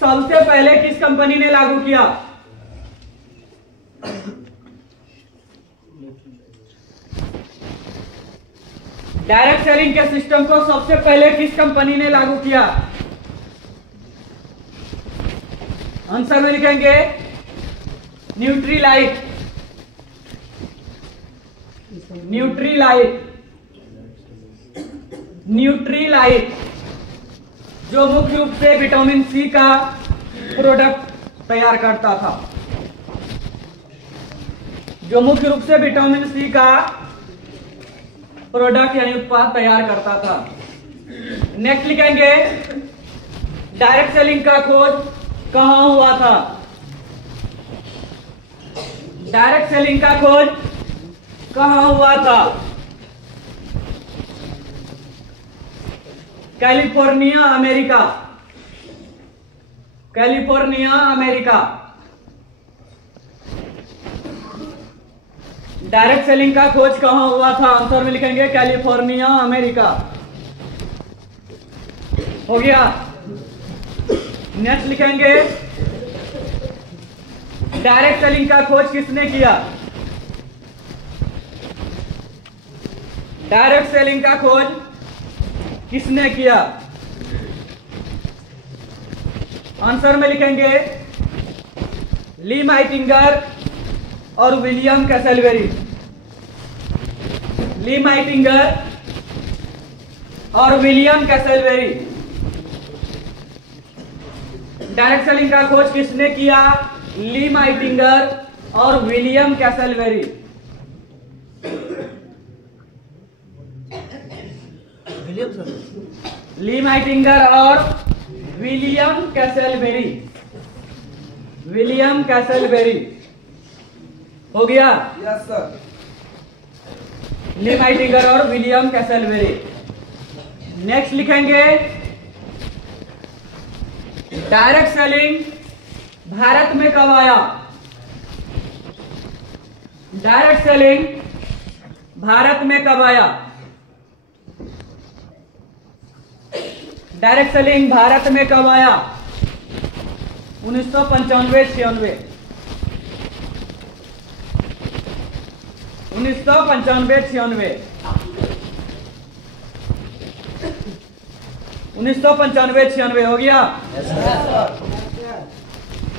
सबसे पहले किस कंपनी ने लागू किया? डायरेक्ट सेलिंग के सिस्टम को सबसे पहले किस कंपनी ने लागू किया? आंसर में लिखेंगे न्यूट्रीलाइट। न्यूट्रीलाइट जो मुख्य रूप से विटामिन सी का प्रोडक्ट तैयार करता था। जो मुख्य रूप से विटामिन सी का प्रोडक्ट यानी उत्पाद तैयार करता था। नेक्स्ट लिखेंगे डायरेक्ट सेलिंग का खोज कहां हुआ था? डायरेक्ट सेलिंग का खोज कहां हुआ था? California, America. California, America. Direct selling का खोज कहां हुआ था? आंसर में लिखेंगे कैलिफोर्निया, अमेरिका। हो गया। नेक्स्ट लिखेंगे डायरेक्ट सेलिंग का खोज किसने किया? डायरेक्ट सेलिंग का खोज किसने किया? आंसर में लिखेंगे ली माइटिंगर और विलियम कैसेलवेरी। ली माइटिंगर और विलियम कैसेलवेरी डायरेक्ट सेलिंग का खोज किसने किया? ली माइटिंगर और विलियम कैसलबेरी। विलियम सर, ली माइटिंगर और विलियम कैसलबेरी। विलियम कैसलबेरी हो गया। Yes sir. ली माइटिंगर और विलियम कैसलबेरी। नेक्स्ट लिखेंगे डायरेक्ट सेलिंग भारत में कब आया? डायरेक्ट सेलिंग भारत में कब आया? डायरेक्ट सेलिंग भारत में कब आया? 1995-96। 1995-96। 1995-96 हो गया।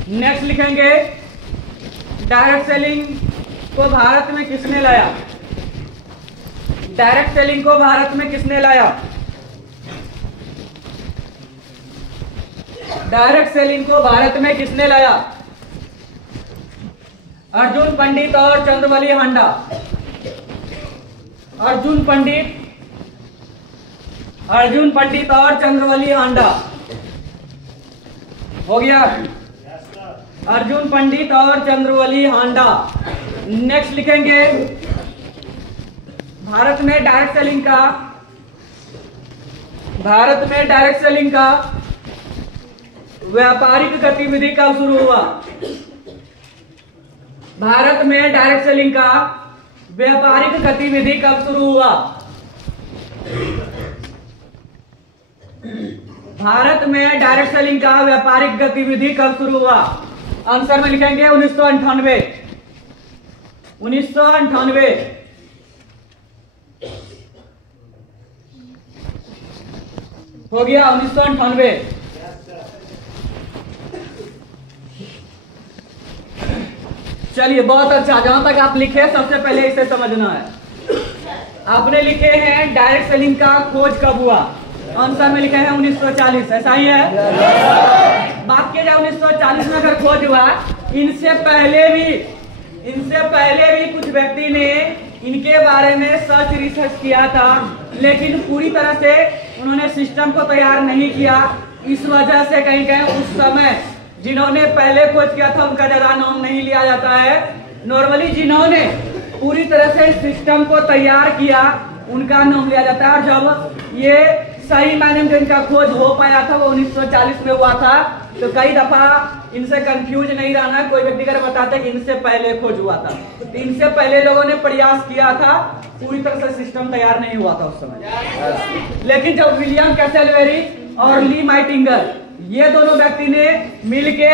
नेक्स्ट लिखेंगे डायरेक्ट सेलिंग को भारत में किसने लाया? डायरेक्ट सेलिंग को भारत में किसने लाया? डायरेक्ट सेलिंग को भारत में किसने लाया? अर्जुन पंडित और चंद्रवली हांडा। अर्जुन पंडित और चंद्रवली हांडा हो गया। अर्जुन पंडित और चंद्रवली हांडा। नेक्स्ट लिखेंगे भारत में डायरेक्ट सेलिंग का व्यापारिक गतिविधि कब शुरू हुआ? भारत में डायरेक्ट सेलिंग का व्यापारिक गतिविधि कब शुरू हुआ? भारत में डायरेक्ट सेलिंग का व्यापारिक गतिविधि कब शुरू हुआ? आंसर में लिखेंगे 1998। 1998 हो गया। 1998। चलिए बहुत अच्छा। जहां तक आप लिखे सबसे पहले इसे समझना है। आपने लिखे हैं डायरेक्ट सेलिंग का खोज कब हुआ? आंसर में लिखे हैं 1940। ऐसा ही है। बात किया जाए 1940 में अगर खोज हुआ, इनसे पहले भी कुछ व्यक्ति ने इनके बारे में सर्च रिसर्च किया था, लेकिन पूरी तरह से उन्होंने सिस्टम को तैयार नहीं किया। इस वजह से कहीं कहीं उस समय जिन्होंने पहले खोज किया था उनका ज्यादा नाम नहीं लिया जाता है। नॉर्मली जिन्होंने पूरी तरह से सिस्टम को तैयार किया उनका नाम लिया जाता है। और जब ये सही मायने में इनका खोज हो पाया था वो 1940 में हुआ था। तो कई दफा इनसे कंफ्यूज नहीं रहना। कोई व्यक्ति अगर बताता है कि इनसे पहले खोज हुआ था, तो इनसे पहले लोगों ने प्रयास किया था, पूरी तरह से सिस्टम तैयार नहीं हुआ था उस समय। लेकिन जब विलियम कैसलबेरी और ली माइटिंगर ये दोनों व्यक्ति ने मिलके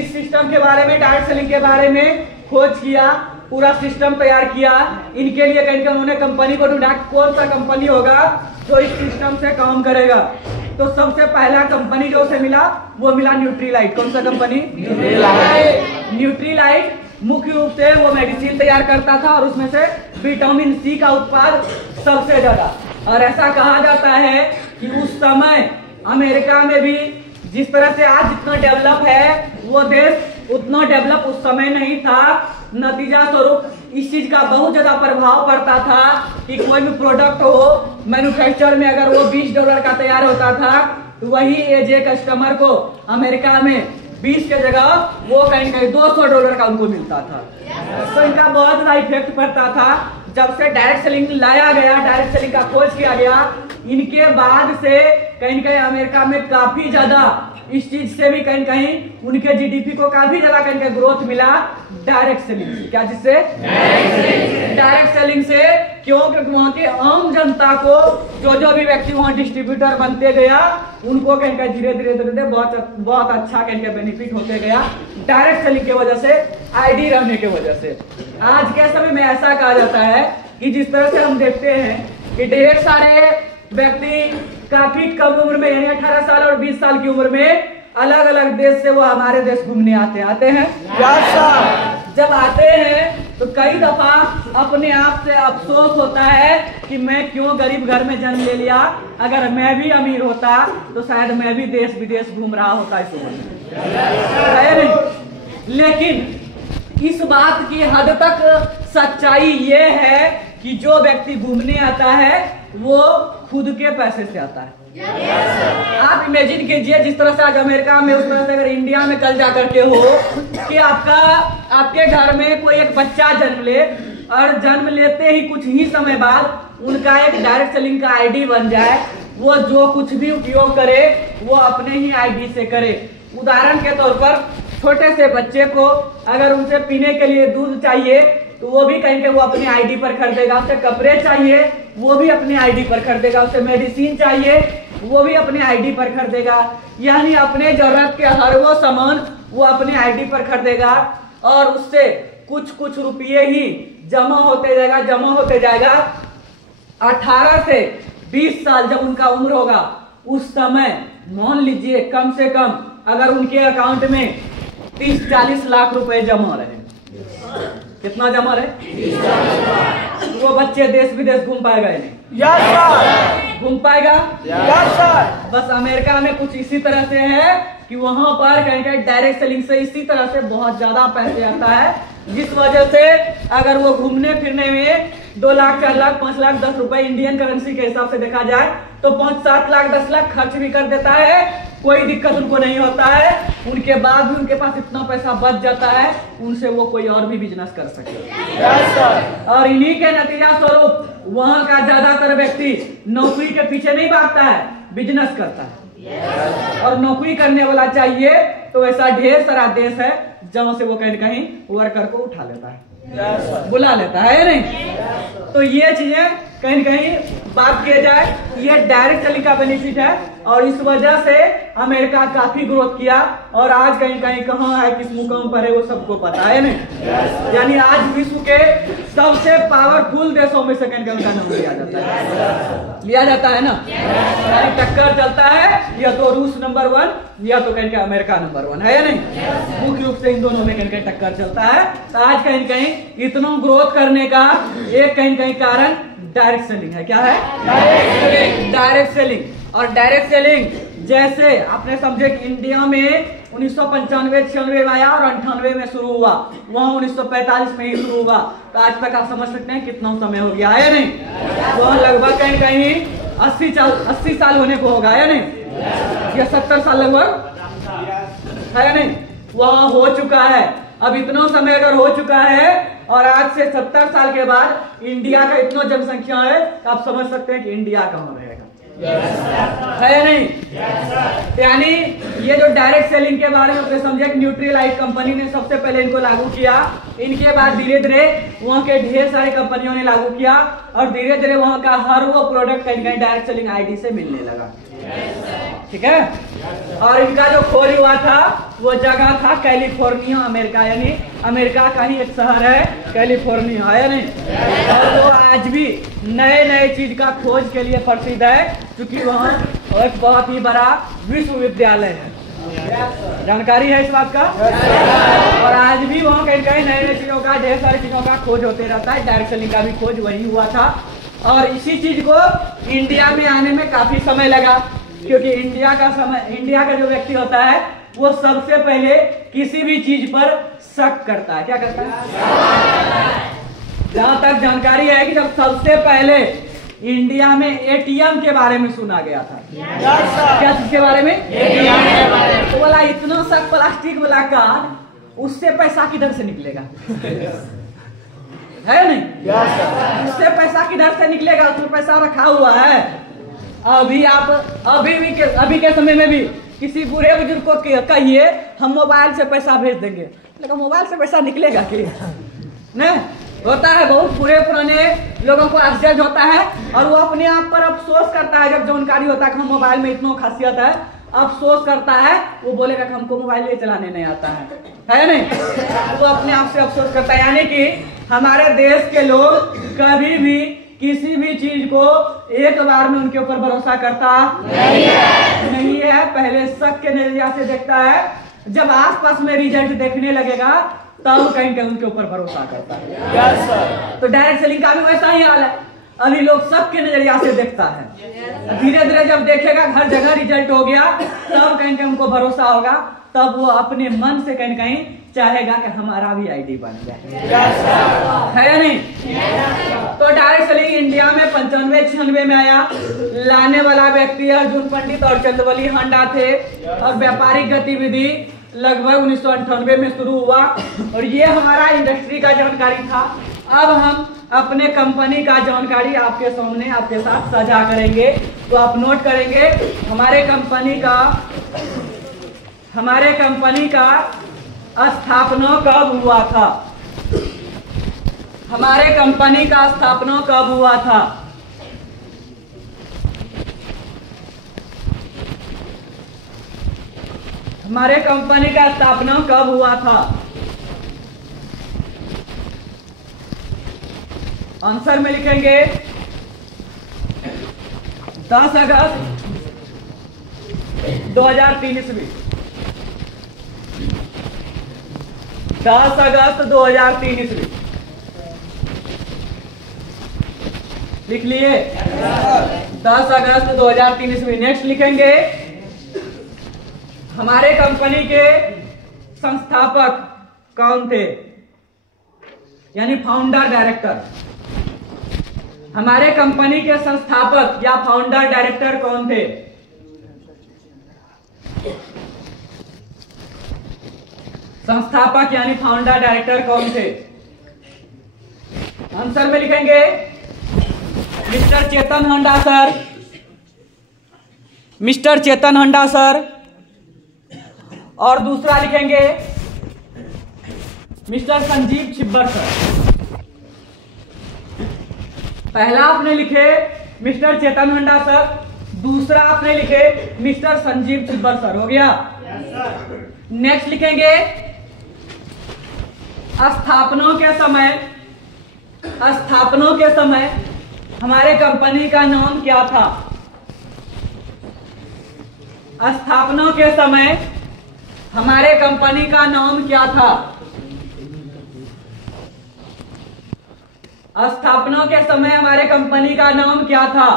इस सिस्टम के बारे में, डायरेक्ट सेलिंग के बारे में खोज किया, पूरा सिस्टम तैयार किया। इनके लिए कहीं उन्होंने कंपनी को ढूंढा कौन सा कंपनी होगा जो इस सिस्टम से काम करेगा। तो सबसे पहला कंपनी जो उसे मिला वो मिला न्यूट्रीलाइट। कौन सा कंपनी? न्यूट्रीलाइट मुख्य रूप से वो मेडिसिन तैयार करता था और उसमें से विटामिन सी का उत्पाद सबसे ज्यादा। और ऐसा कहा जाता है कि उस समय अमेरिका में भी जिस तरह से आज जितना डेवलप है वो देश उतना डेवलप उस समय नहीं था। नतीजा स्वरूप इस चीज का बहुत ज्यादा प्रभाव पड़ता था कि कोई भी प्रोडक्ट हो मैन्युफैक्चर में अगर वो $20 का तैयार होता था तो वही एज ए कस्टमर को अमेरिका में 20 के जगह वो कहीं कहीं $200 का उनको मिलता था। तो इनका बहुत ज्यादा इफेक्ट पड़ता था। जब से डायरेक्ट सेलिंग लाया गया, डायरेक्ट सेलिंग का खोज किया गया, इनके बाद से कहीं कहीं अमेरिका में काफी ज्यादा इस चीज से भी कहीं कहीं उनके जीडीपी को काफी ज्यादा कहीं कहीं ग्रोथ मिला डायरेक्ट सेलिंग से। क्या जिससे? डायरेक्ट सेलिंग से। क्यों? क्योंकि वहां के आम जनता को जो भी व्यक्ति वहां डिस्ट्रीब्यूटर बनते गया उनको कहीं कहीं धीरे धीरे बहुत अच्छा कहीं कहीं बेनिफिट होते गया डायरेक्ट सेलिंग की वजह से, आईडी रहने की वजह से। आज के समय में ऐसा कहा जाता है कि जिस तरह से हम देखते हैं कि ढेर सारे व्यक्ति काफी कम उम्र में यानी 18 साल और 20 साल की उम्र में अलग अलग देश से वो हमारे देश घूमने आते हैं। जब आते हैं तो कई दफा अपने आप से अफसोस होता है कि मैं क्यों गरीब घर में जन्म ले लिया। अगर मैं भी अमीर होता तो शायद मैं भी देश विदेश घूम रहा होता इस उम्र में। है नहीं? लेकिन इस बात की हद तक सच्चाई ये है कि जो व्यक्ति घूमने आता है वो खुद के पैसे से आता है। आप इमेजिन कीजिए, जिस तरह से आज अमेरिका में, उस तरह से अगर इंडिया में कल जा करके हो कि आपके घर में कोई एक बच्चा जन्म ले और जन्म लेते ही कुछ ही समय बाद उनका एक डायरेक्ट सेलिंग का आईडी बन जाए, वो जो कुछ भी उपयोग करे वो अपने ही आईडी से करे। उदाहरण के तौर पर छोटे से बच्चे को अगर उनसे पीने के लिए दूध चाहिए तो वो भी कहीं के वो अपनी आईडी पर खरीदेगा, उसे कपड़े चाहिए वो भी अपनी आईडी पर खरीदेगा, उसे मेडिसिन चाहिए वो भी अपने आईडी पर खरीदेगा। यानी अपने जरूरत के हर वो सामान वो अपने आईडी पर खरीदेगा और उससे कुछ कुछ रुपये ही जमा होते जाएगा। 18 से 20 साल जब उनका उम्र होगा उस समय मान लीजिए कम से कम अगर उनके अकाउंट में 30-40 लाख रुपए जमा रहे। कितना जमा रहे? वो बच्चे देश विदेश घूम पाएगा या नहीं? घूम पाएगा? बस अमेरिका में कुछ इसी तरह से है कि वहां पर कहीं कहीं डायरेक्ट सेलिंग से इसी तरह से बहुत ज्यादा पैसे आता है, जिस वजह से अगर वो घूमने फिरने में 2 लाख 4 लाख 5 लाख 10 रुपए इंडियन करेंसी के हिसाब से देखा जाए तो 5-7 लाख 10 लाख खर्च भी कर देता है, कोई दिक्कत उनको नहीं होता है। उनके बाद भी उनके पास इतना पैसा बच जाता है, उनसे वो कोई और भी बिजनेस कर सके। और इन्हीं के नतीजा स्वरूप वहां का ज्यादातर व्यक्ति नौकरी के पीछे नहीं भागता है, बिजनेस करता है। और नौकरी करने वाला चाहिए तो ऐसा ढेर सारा देश है जहां से वो कहीं कहीं वर्कर को उठा लेता है, बुला लेता है नहीं? तो ये चीजें कहीं कहीं बात किया जाए, ये डायरेक्ट सेलिंग का बेनिफिट है और इस वजह से अमेरिका काफी ग्रोथ किया और आज कहीं कहीं कहाँ है, किस मुकाम पर है वो सबको पता है नहीं? यानी आज विश्व के सबसे पावरफुल देशों में से कहीं उनका नाम लिया जाता है ना? यानी टक्कर चलता है या तो रूस नंबर 1 या तो कहीं का अमेरिका नंबर 1 है या नहीं? मुख्य रूप से इन दोनों में कहीं टक्कर चलता है। तो आज कहीं कहीं इतना ग्रोथ करने का एक कहीं कहीं कारण डायरेक्ट सेलिंग है। क्या है? Direct selling. और डायरेक्ट सेलिंग जैसे आपने समझे कि इंडिया में 1995-96 में आया और 98 में शुरू हुआ, वहां 1945 में ही शुरू हुआ, तो आज तक आप समझ सकते हैं कितना समय हो गया है नहीं? वहां लगभग कहीं कहीं 80 साल होने को होगा है नहीं? या 70 साल लगभग है नहीं? वहां हो चुका है। अब इतना समय अगर हो चुका है और आज से 70 साल के बाद इंडिया का इतना जनसंख्या है तो आप समझ सकते हैं कि इंडिया कहाँ रहेगा। है नहीं? यानी ये जो डायरेक्ट सेलिंग के बारे में समझे कि न्यूट्रीलाइट कंपनी ने सबसे पहले इनको लागू किया, इनके बाद धीरे धीरे वहां के ढेर सारी कंपनियों ने लागू किया और धीरे धीरे वहां का हर वो प्रोडक्ट कहीं कहीं डायरेक्ट सेलिंग आईडी से मिलने लगा। ठीक है? और इनका जो खोज हुआ था वो जगह था कैलिफोर्निया, अमेरिका, यानी अमेरिका का ही एक शहर है कैलिफोर्निया, है नहीं? और वो आज भी नए नए चीज का खोज के लिए प्रसिद्ध है क्योंकि वहाँ एक बहुत ही बड़ा विश्वविद्यालय है। जानकारी है इस बात का? और आज भी वहाँ कहीं कहीं नए नए चीजों का, ढेर सारी चीजों का खोज होते रहता है। डायरेक्ट सेलिंग का भी खोज वही हुआ था और इसी चीज को इंडिया में आने में काफी समय लगा क्योंकि इंडिया का जो व्यक्ति होता है वो सबसे पहले किसी भी चीज पर शक करता है। क्या करता है? जहां तक जानकारी है कि जब सबसे पहले इंडिया में एटीएम के बारे में सुना गया था। क्या चीज के बारे में? एटीएम के बारे में। तो बोला इतना सा प्लास्टिक वाला कार्ड, उससे पैसा किधर से निकलेगा? है नहीं? उससे पैसा किधर से निकलेगा? उसमें पैसा रखा हुआ है। अभी के समय में भी किसी बूढ़े बुजुर्ग को कहिए हम मोबाइल से पैसा भेज देंगे, लेकिन मोबाइल से पैसा निकलेगा कि नहीं? होता है, बहुत बुरे पुराने लोगों को आश्चर्य होता है और वो अपने आप पर अफसोस करता है जब जानकारी होता है कि हम मोबाइल में इतना खासियत है, अफसोस करता है। वो बोलेगा कि हमको मोबाइल ही चलाने नहीं आता है नहीं? वो अपने आप से अफसोस करता है। यानी कि हमारे देश के लोग कभी भी किसी भी चीज को एक बार में उनके ऊपर भरोसा करता नहीं है। पहले शक के नजरिया से देखता है, जब आसपास में रिजल्ट देखने लगेगा तब कहीं कहीं उनके ऊपर भरोसा करता है। तो डायरेक्ट सेलिंग का भी वैसा ही हाल है। अभी लोग सबके नजरिया से देखता है। धीरे धीरे जब देखेगा हर जगह रिजल्ट हो गया, तब कहीं कहीं उनको भरोसा होगा, तब वो अपने मन से कहीं कहीं चाहेगा कि हमारा भी आईडी बन जाए, है या नहीं? तो डायरेक्टली इंडिया में 95-96 में आया। लाने वाला व्यक्ति अर्जुन पंडित और चंदवली हांडा थे, और व्यापारिक गतिविधि लगभग 1998 में शुरू हुआ। और ये हमारा इंडस्ट्री का जानकारी था। अब हम अपने कंपनी का जानकारी आपके सामने आपके साथ साझा करेंगे। तो आप नोट करेंगे हमारे कंपनी का स्थापना कब हुआ था। हमारे कंपनी का स्थापना कब हुआ था? हमारे कंपनी का स्थापना कब हुआ था? आंसर में लिखेंगे 10 अगस्त 2003 ईस्वी। 10 अगस्त 2003 ईस्वी लिख लिए? 10 अगस्त 2003 ईस्वी। नेक्स्ट लिखेंगे हमारे कंपनी के संस्थापक कौन थे, यानी फाउंडर डायरेक्टर। हमारे कंपनी के संस्थापक या फाउंडर डायरेक्टर कौन थे? संस्थापक यानी फाउंडर डायरेक्टर कौन थे? आंसर में लिखेंगे मिस्टर चेतन हांडा सर, मिस्टर चेतन हांडा सर, और दूसरा लिखेंगे मिस्टर संजीव छिब्बर सर। पहला आपने लिखे मिस्टर चेतन हांडा सर, दूसरा आपने लिखे मिस्टर संजीव छिब्बर सर। हो गया? नेक्स्ट लिखेंगे स्थापना के समय हमारे कंपनी का नाम क्या था? स्थापना के समय हमारे कंपनी का नाम क्या था? स्थापना के समय हमारे कंपनी का नाम क्या था?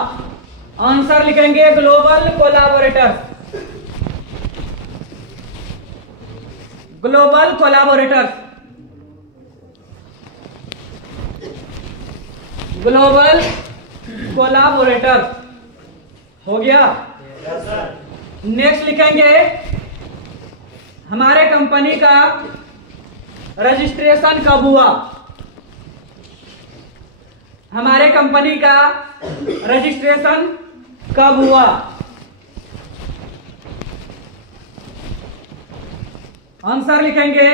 आंसर लिखेंगे global collaborators. Global collaborators, global collaborators. हो गया? नेक्स्ट लिखेंगे हमारे कंपनी का रजिस्ट्रेशन कब हुआ? हमारे कंपनी का रजिस्ट्रेशन कब हुआ? आंसर लिखेंगे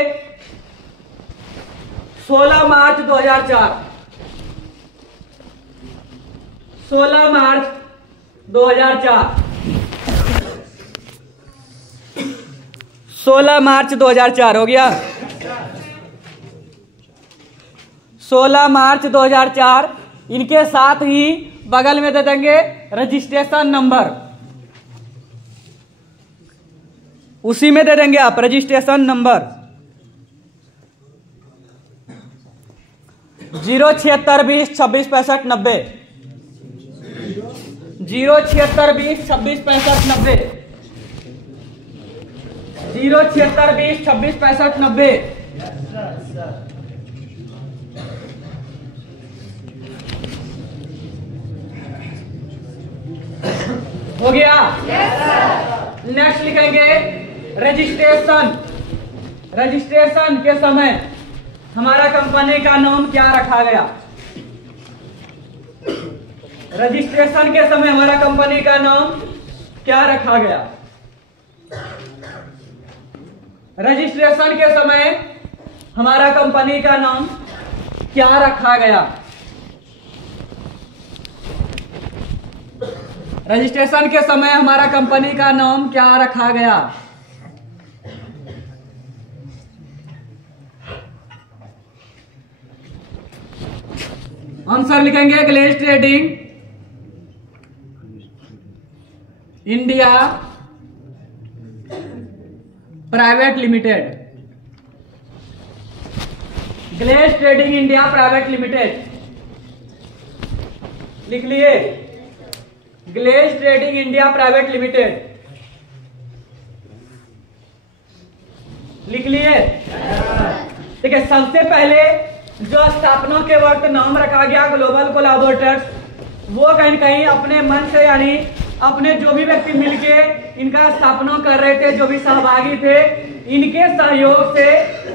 16 मार्च 2004। 16 मार्च 2004। 16 मार्च 2004 हो गया? 16 मार्च 2004। इनके साथ ही बगल में दे देंगे रजिस्ट्रेशन नंबर, उसी में दे देंगे आप रजिस्ट्रेशन नंबर 07620266590। 07620266590। 07620266590। हो गया? नेक्स्ट लिखेंगे रजिस्ट्रेशन के समय हमारा कंपनी का नाम क्या रखा गया? रजिस्ट्रेशन के समय हमारा कंपनी का नाम क्या रखा गया? रजिस्ट्रेशन के समय हमारा कंपनी का नाम क्या रखा गया? रजिस्ट्रेशन के समय हमारा कंपनी का नाम क्या रखा गया? आंसर लिखेंगे glaze trading India private limited. Glaze trading India private limited. लिख लिए, glaze trading India private limited, लिख लिए। ठीक है, सबसे पहले जो स्थापना के वक्त नाम रखा गया ग्लोबल कोलैबोरेटर्स, वो कहीं न कहीं अपने मन से, यानी अपने जो भी व्यक्ति मिलके इनका स्थापना कर रहे थे, जो भी सहभागी थे, इनके सहयोग से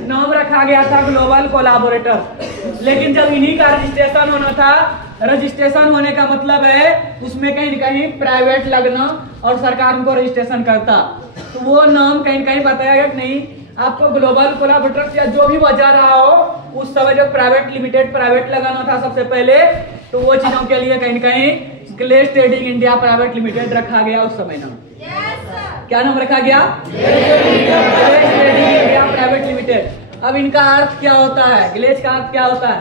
नाम रखा गया था ग्लोबल कोलैबोरेटर्स। लेकिन जब इन्हीं का रजिस्ट्रेशन होना था, रजिस्ट्रेशन होने का मतलब है उसमें कहीं न कहीं प्राइवेट लगना और सरकार उनको रजिस्ट्रेशन करता, तो वो नाम कहीं न कहीं बताया कि नहीं आपको ग्लोबल कोलैबोरेटर्स या जो भी वजह रहा हो, उस समय जो प्राइवेट लिमिटेड प्राइवेट लगाना था सबसे पहले, तो वो चीजों के लिए कहीं न कहीं glaze trading India private limited रखा गया उस समय नाम। क्या नाम रखा गया? Glaze trading India private limited. अब इनका अर्थ क्या होता है? ग्लेज का अर्थ क्या होता है?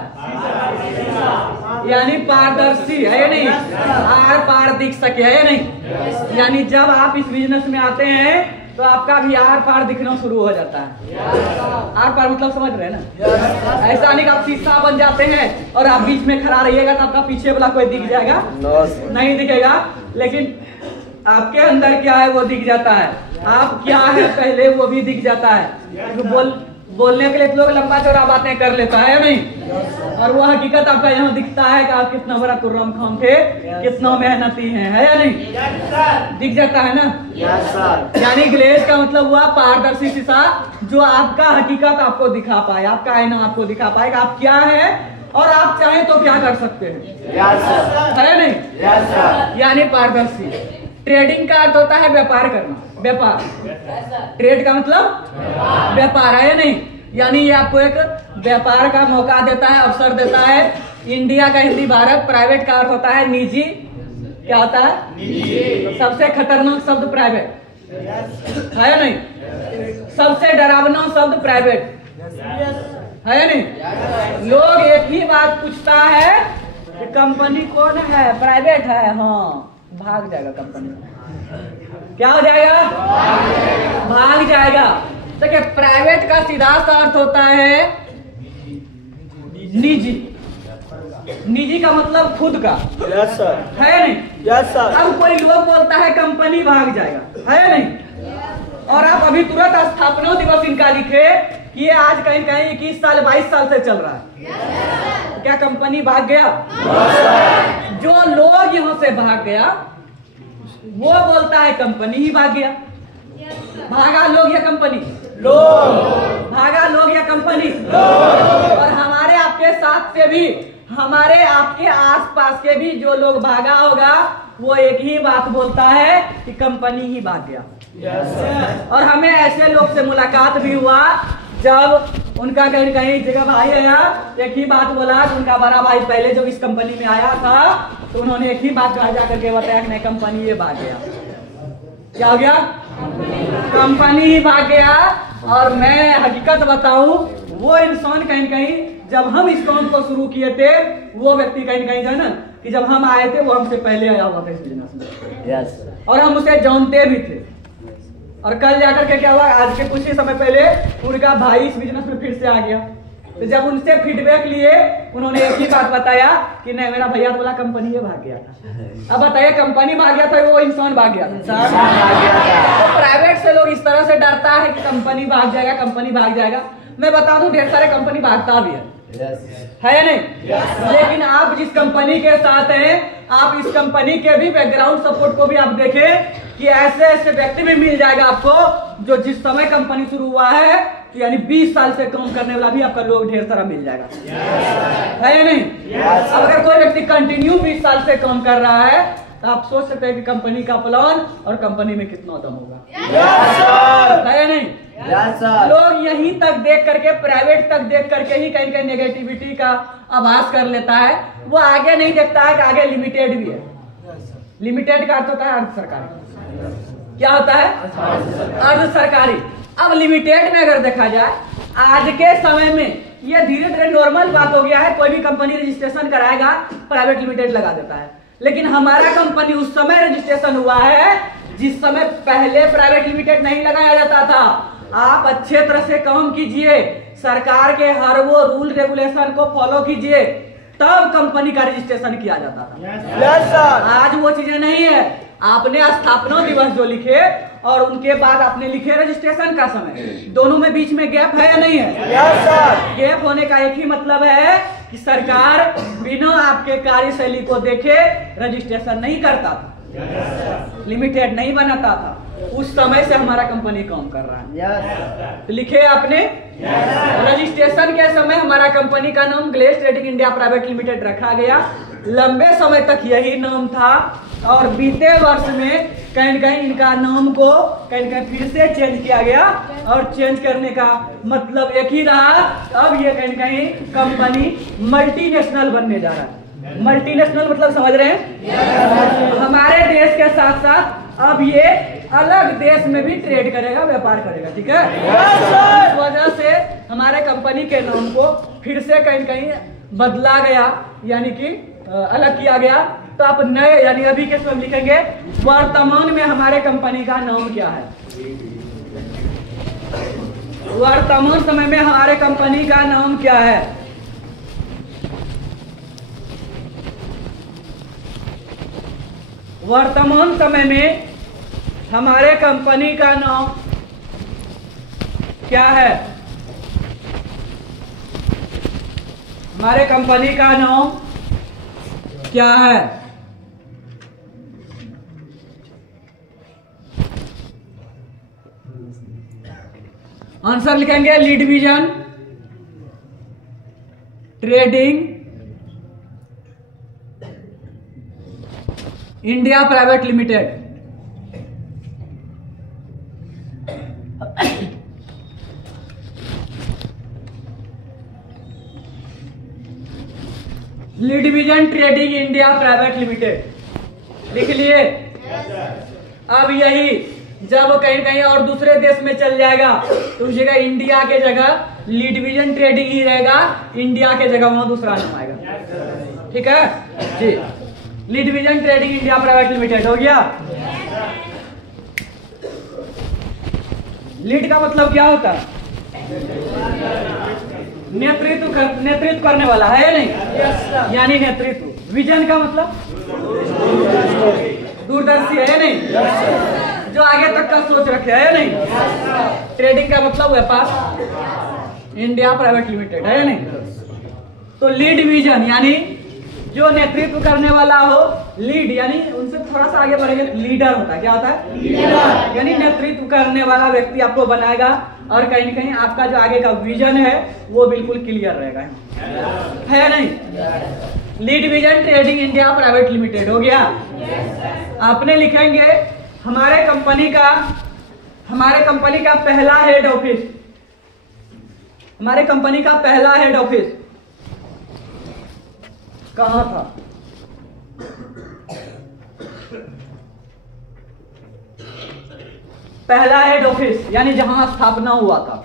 यानी पारदर्शी, है या नहीं? आर पार दिख सके, है या नहीं? यानी जब आप इस बिजनेस में आते हैं तो आपका भी आर पार दिखना शुरू हो जाता है। आर पार मतलब समझ रहे हैं ना? ऐसा नहीं कि आप शीशा बन जाते हैं और आप बीच में खड़ा रहिएगा तो आपका पीछे वाला कोई दिख जाएगा? नहीं दिखेगा। लेकिन आपके अंदर क्या है वो दिख जाता है, आप क्या है पहले वो भी दिख जाता है। बोलने के लिए लोग लंबा चौड़ा बातें कर लेता है या नहीं, और वो हकीकत आपका यहाँ दिखता है कि आप कितना बड़ा तुर्रम खाम थे, कितना मेहनती हैं, है या नहीं? दिख जाता है ना? यानी ग्लेज का मतलब हुआ पारदर्शी शीशा, जो आपका हकीकत आपको दिखा पाए, आपका आईना आपको दिखा पाए कि आप क्या है और आप चाहें तो क्या कर सकते हैं, है या नहीं? यानी पारदर्शी। ट्रेडिंग का अर्थ होता है व्यापार करना, व्यापार। ट्रेड का मतलब व्यापार, है या नहीं? यानी ये आपको एक व्यापार का मौका देता है, अवसर देता है। इंडिया का हिंदी भारत, प्राइवेट का अर्थ होता है निजी। क्या होता है? निजी। सबसे खतरनाक शब्द प्राइवेट, है या नहीं? सबसे डरावना शब्द प्राइवेट, है या नहीं? लोग एक ही बात पूछता है कि कंपनी कौन है? प्राइवेट है। हाँ, भाग जाएगा कंपनी। क्या हो जाएगा? भाग जाएगा। देखिए, प्राइवेट का सीधा सा अर्थ होता है निजी। निजी का मतलब खुद का, यस सर, है या नहीं? Yes sir. अब कोई लोग बोलता है कंपनी भाग जाएगा, है या नहीं? और आप अभी तुरंत स्थापना दिवस इनका लिखे कि ये आज कहीं कहीं 21 साल 22 साल से चल रहा है, क्या कंपनी भाग गया? जो लोग यहाँ से भाग गया वो बोलता है कंपनी ही भाग गया। भागा लोग या कंपनी? लोग। भागा लोग या कंपनी? लोग। और हमारे आपके साथ से भी, हमारे आपके आसपास के भी जो लोग भागा होगा, वो एक ही बात बोलता है कि कंपनी ही भाग गया। yes, और हमें ऐसे लोग से मुलाकात भी हुआ जब उनका कहीं कहीं जगह भाई आया, एक ही बात बोला तो उनका बड़ा भाई पहले जब इस कंपनी में आया था तो उन्होंने एक ही बात कहा जा करके बताया कि नहीं कंपनी ये भाग गया। क्या हो गया? कंपनी ही भाग गया। और मैं हकीकत बताऊं, वो इंसान कहीं कहीं जब हम इस काम को शुरू किए थे, वो व्यक्ति कहीं कहीं जो है ना कि जब हम आए थे वो हमसे पहले आया हुआ था इस बिजनेस में। yes. और हम उसे जानते भी थे। और कल जाकर के क्या हुआ, आज के कुछ ही समय पहले उनका भाई इस बिजनेस में फिर से आ गया। तो जब उनसे फीडबैक लिए, उन्होंने एक ही बात बताया कि नहीं मेरा भैया तो बोला कंपनी ये भाग गया था। अब बताइए कंपनी भाग गया था, वो इंसान भाग गया था? तो प्राइवेट से लोग इस तरह से डरता है कि कंपनी भाग जाएगा, कंपनी भाग जाएगा। मैं बता दूं ढेर सारे कंपनी भागता भी है या नहीं? लेकिन आप जिस कंपनी के साथ हैं, आप इस कंपनी के भी बैकग्राउंड सपोर्ट को भी आप देखें कि ऐसे ऐसे व्यक्ति भी मिल जाएगा आपको जो जिस समय कंपनी शुरू हुआ है यानी 20 साल से काम करने वाला भी आपका लोग ढेर सारा मिल जाएगा। है या नहीं? अब अगर कोई व्यक्ति कंटिन्यू 20 साल से काम कर रहा है तो आप सोच सकते हैं कि कंपनी का प्लान और कंपनी में कितना दम होगा। है या नहीं? लोग यहीं तक देख करके, प्राइवेट तक देख करके ही कहीं कहीं नेगेटिविटी का आभास कर लेता है। वो आगे नहीं देखता है कि आगे लिमिटेड भी है। लिमिटेड का अर्थ होता है अर्ध सरकारी। क्या होता है? अर्ध सरकारी। अब लिमिटेड में अगर देखा जाए, आज के समय में ये धीरे धीरे नॉर्मल बात हो गया है। कोई भी कंपनी रजिस्ट्रेशन कराएगा, प्राइवेट लिमिटेड लगा देता है। लेकिन हमारा कंपनी उस समय रजिस्ट्रेशन हुआ है जिस समय पहले प्राइवेट लिमिटेड नहीं लगाया जाता था। आप अच्छे तरह से काम कीजिए, सरकार के हर वो रूल रेगुलेशन को फॉलो कीजिए। तब कंपनी का रजिस्ट्रेशन किया जाता था। Yes sir. आज वो चीजें नहीं है। आपने स्थापना दिवस जो लिखे और उनके बाद आपने लिखे रजिस्ट्रेशन का समय, दोनों में बीच में गैप है या नहीं है? Yes sir. गैप होने का एक ही मतलब है कि सरकार बिना आपके कार्यशैली को देखे रजिस्ट्रेशन नहीं करता था, लिमिटेड नहीं बनाता था। उस समय से हमारा कंपनी काम कर रहा है। तो लिखे आपने रजिस्ट्रेशन के समय हमारा कंपनी का नाम glace trading India private limited रखा गया। लंबे समय तक यही नाम था और बीते वर्ष में कहीं न कहीं इनका नाम को कहीं न कहीं फिर से चेंज किया गया और चेंज करने का मतलब एक ही रहा, अब ये कहीं न कहीं कंपनी मल्टीनेशनल बनने जा रहा है। मल्टीनेशनल मतलब समझ रहे हैं? हमारे देश के साथ साथ अब ये अलग देश में भी ट्रेड करेगा, व्यापार करेगा। ठीक है, इस वजह से हमारे कंपनी के नाम को फिर से कहीं कहीं बदला गया, यानी कि अलग किया गया। तो आप नए यानी अभी के समय लिखेंगे वर्तमान में हमारे कंपनी का नाम क्या है। वर्तमान समय में हमारे कंपनी का नाम क्या है? वर्तमान समय में हमारे कंपनी का नाम क्या है? हमारे कंपनी का नाम क्या है? आंसर लिखेंगे lead vision trading India private limited. Lead vision trading India private limited लिख लिए। अब यही जब कहीं कहीं और दूसरे देश में चल जाएगा तो उस जगह इंडिया के जगह लीड विजन ट्रेडिंग ही रहेगा, इंडिया के जगह वहां दूसरा नाम आएगा। ठीक है जी, lead vision trading India private limited हो गया। लीड का मतलब क्या होता है? नेतृत्व करने वाला है या नहीं? यानी नेतृत्व। विजन का मतलब दूरदर्शी है या नहीं? जो आगे तक का सोच रखे है या नहीं? ट्रेडिंग का मतलब व्यापार, इंडिया प्राइवेट लिमिटेड है या नहीं? तो लीड विजन यानी जो नेतृत्व करने वाला हो, लीड यानी उनसे थोड़ा सा आगे बढ़ेंगे, लीडर होता है। क्या होता है? लीडर। यानी नेतृत्व करने वाला व्यक्ति आपको बनाएगा और कहीं न कहीं आपका जो आगे का विजन है वो बिल्कुल क्लियर रहेगा, है नहीं? Lead vision trading India private limited हो गया। आपने लिखेंगे हमारे कंपनी का पहला हेड ऑफिस, हमारे कंपनी का पहला हेड ऑफिस कहां था? पहला हेड ऑफिस यानी जहां स्थापना हुआ था।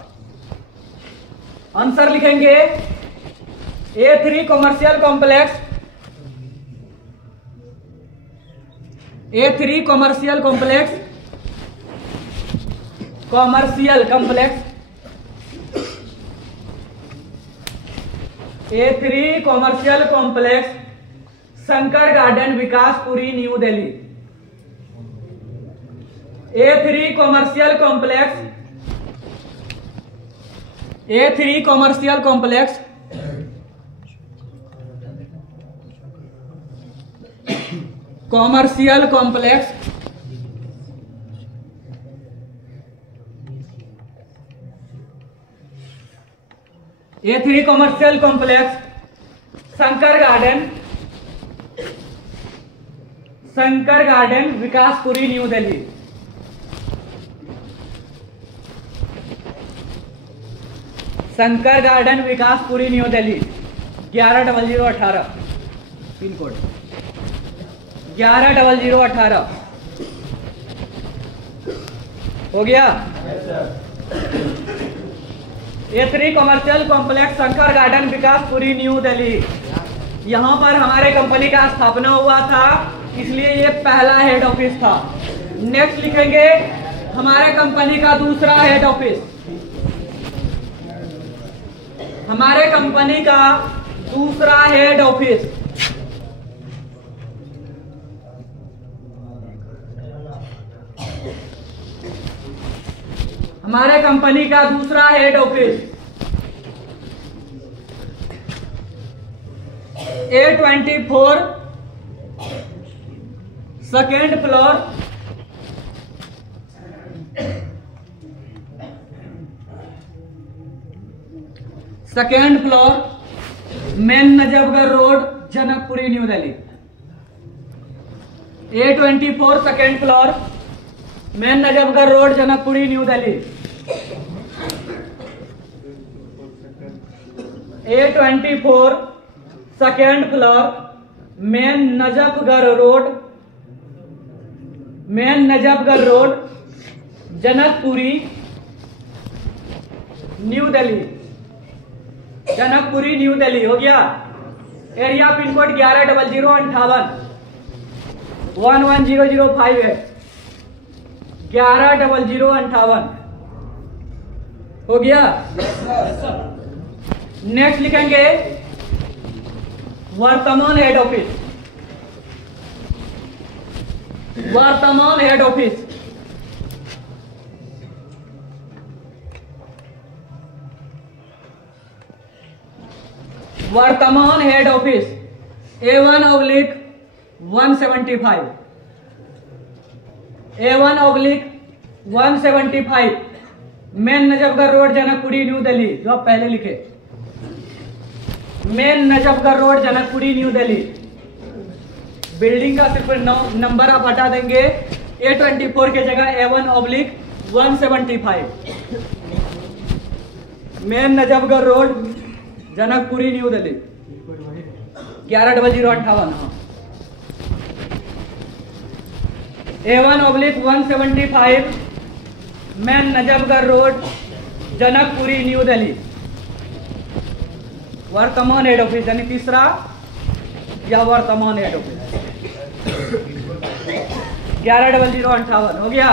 आंसर लिखेंगे A3 commercial complex, A3 commercial complex, commercial complex A3 commercial complex, Shankar garden, Vikaspuri, new Delhi. A3 commercial complex, A3 commercial complex, commercial complex A3 commercial complex, Shankar garden, Vikaspuri, new Delhi. Shankar garden, Vikaspuri, new Delhi 110018 pin code 110018 हो गया। A3 commercial complex, Shankar garden, Vikaspuri, new Delhi. यहाँ पर हमारे company का स्थापना हुआ था, इसलिए ये पहला हेड ऑफिस था। नेक्स्ट लिखेंगे हमारे कंपनी का दूसरा हेड ऑफिस, हमारे कंपनी का दूसरा हेड ऑफिस, हमारे कंपनी का दूसरा head office A24 second floor, second floor, main Najafgarh road, Janakpuri, new Delhi. A24 second floor, main Najafgarh road, Janakpuri, new Delhi. A24 second floor, main Najafgarh road, main Najafgarh road, Janakpuri, new Delhi. Janakpuri, new Delhi हो गया। Area pin code 110058, 11005 है। 110058 हो गया। Next लिखेंगे वर्तमान हेड ऑफिस, वर्तमान head office, वर्तमान head office A1/175, A1/175, main Najafgarh road, Janakpuri, new Delhi. जो आप पहले लिखे, main Najafgarh road, Janakpuri, new Delhi. Building का सिर्फ नंबर आप हटा देंगे, A24 के जगह A1/175, main Najafgarh road, Janakpuri, new Delhi. 110058। A1/175, main Najafgarh road, Janakpuri, new Delhi. वर्तमान हेड ऑफिस यानी तीसरा या वर्तमान हेड ऑफिस 110058 हो गया।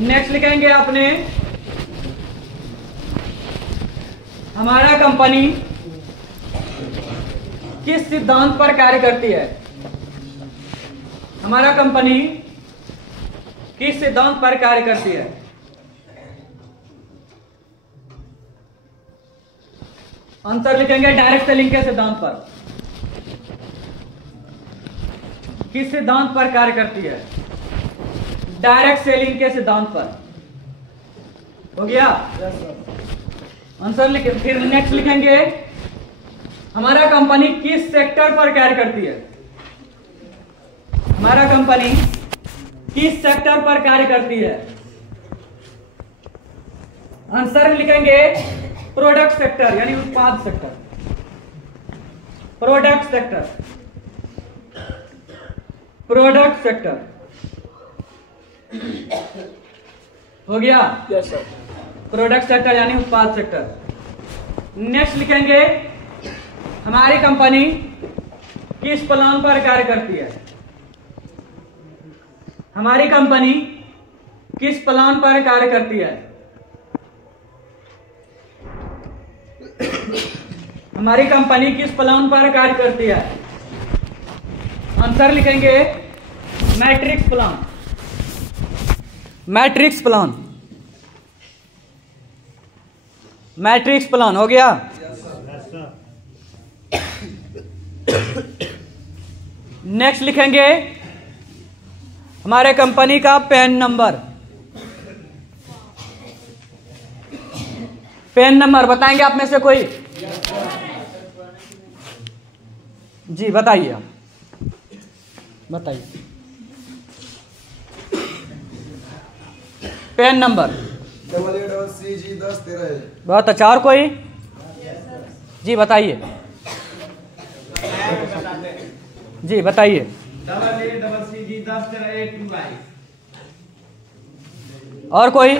नेक्स्ट लिखेंगे आपने हमारा कंपनी किस सिद्धांत पर कार्य करती है। हमारा कंपनी किस सिद्धांत पर कार्य करती है। आंसर लिखेंगे डायरेक्ट सेलिंग के सिद्धांत पर। किस सिद्धांत पर कार्य करती है। डायरेक्ट सेलिंग के सिद्धांत पर हो गया। आंसर लिखे। फिर नेक्स्ट लिखेंगे हमारा कंपनी किस सेक्टर पर कार्य करती है। हमारा कंपनी किस सेक्टर पर कार्य करती है। आंसर लिखेंगे प्रोडक्ट सेक्टर यानी उत्पाद sector. Product sector, product sector हो गया। Yes sir. प्रोडक्ट सेक्टर यानी उत्पाद सेक्टर। नेक्स्ट लिखेंगे हमारी कंपनी किस प्लान पर कार्य करती है। हमारी कंपनी किस प्लान पर कार्य करती है। हमारी कंपनी किस प्लान पर कार्य करती है। आंसर लिखेंगे matrix plan. Matrix plan, matrix plan हो गया। नेक्स्ट लिखेंगे हमारे कंपनी का पैन नंबर। पैन नंबर बताएंगे आप में से कोई? जी बताइए, आप बताइए पैन नंबर। CG1013 है। बहुत अच्छा। और कोई? जी बताइए, जी बताइए। और कोई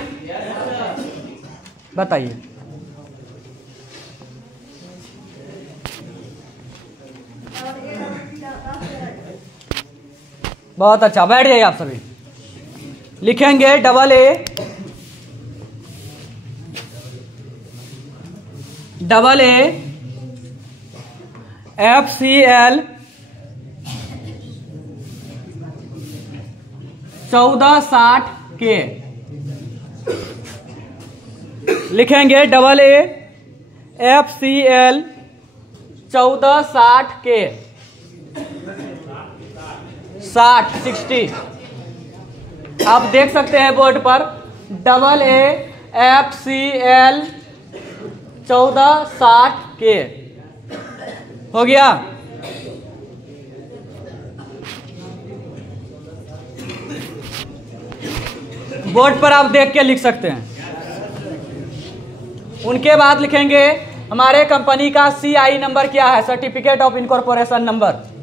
बताइए। बहुत अच्छा, बैठ जाइए आप सभी। लिखेंगे AA FCL 1460K लिखेंगे। FCL 1460K 60 आप देख सकते हैं बोर्ड पर FCL 1460K हो गया। बोर्ड पर आप देख के लिख सकते हैं। उनके बाद लिखेंगे हमारे कंपनी का CI नंबर क्या है, सर्टिफिकेट ऑफ इनकॉर्पोरेशन नंबर।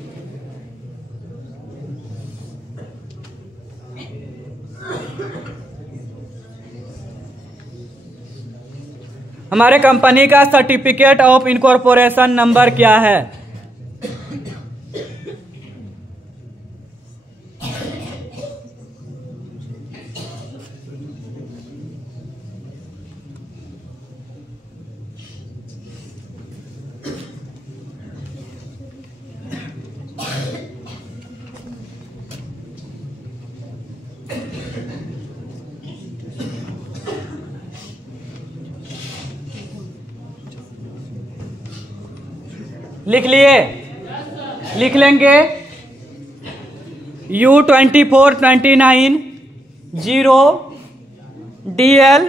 हमारे कंपनी का सर्टिफिकेट ऑफ इनकॉर्पोरेशन नंबर क्या है? लिख लिए? लिख लेंगे U2429 0 DL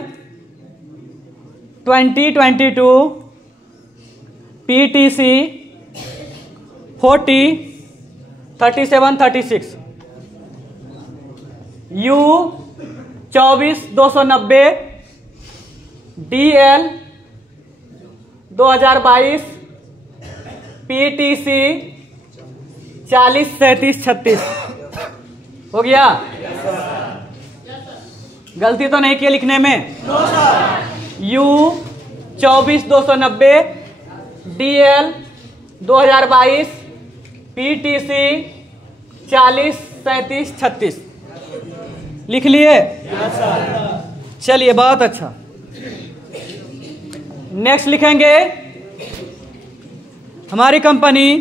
2022 PTC 40 3736 U24290 DL 2022 PTC 403736 हो गया। गलती तो नहीं की लिखने में? U24290 DL 2022 PTC 403736 लिख लिए? चलिए बहुत अच्छा। नेक्स्ट लिखेंगे हमारी कंपनी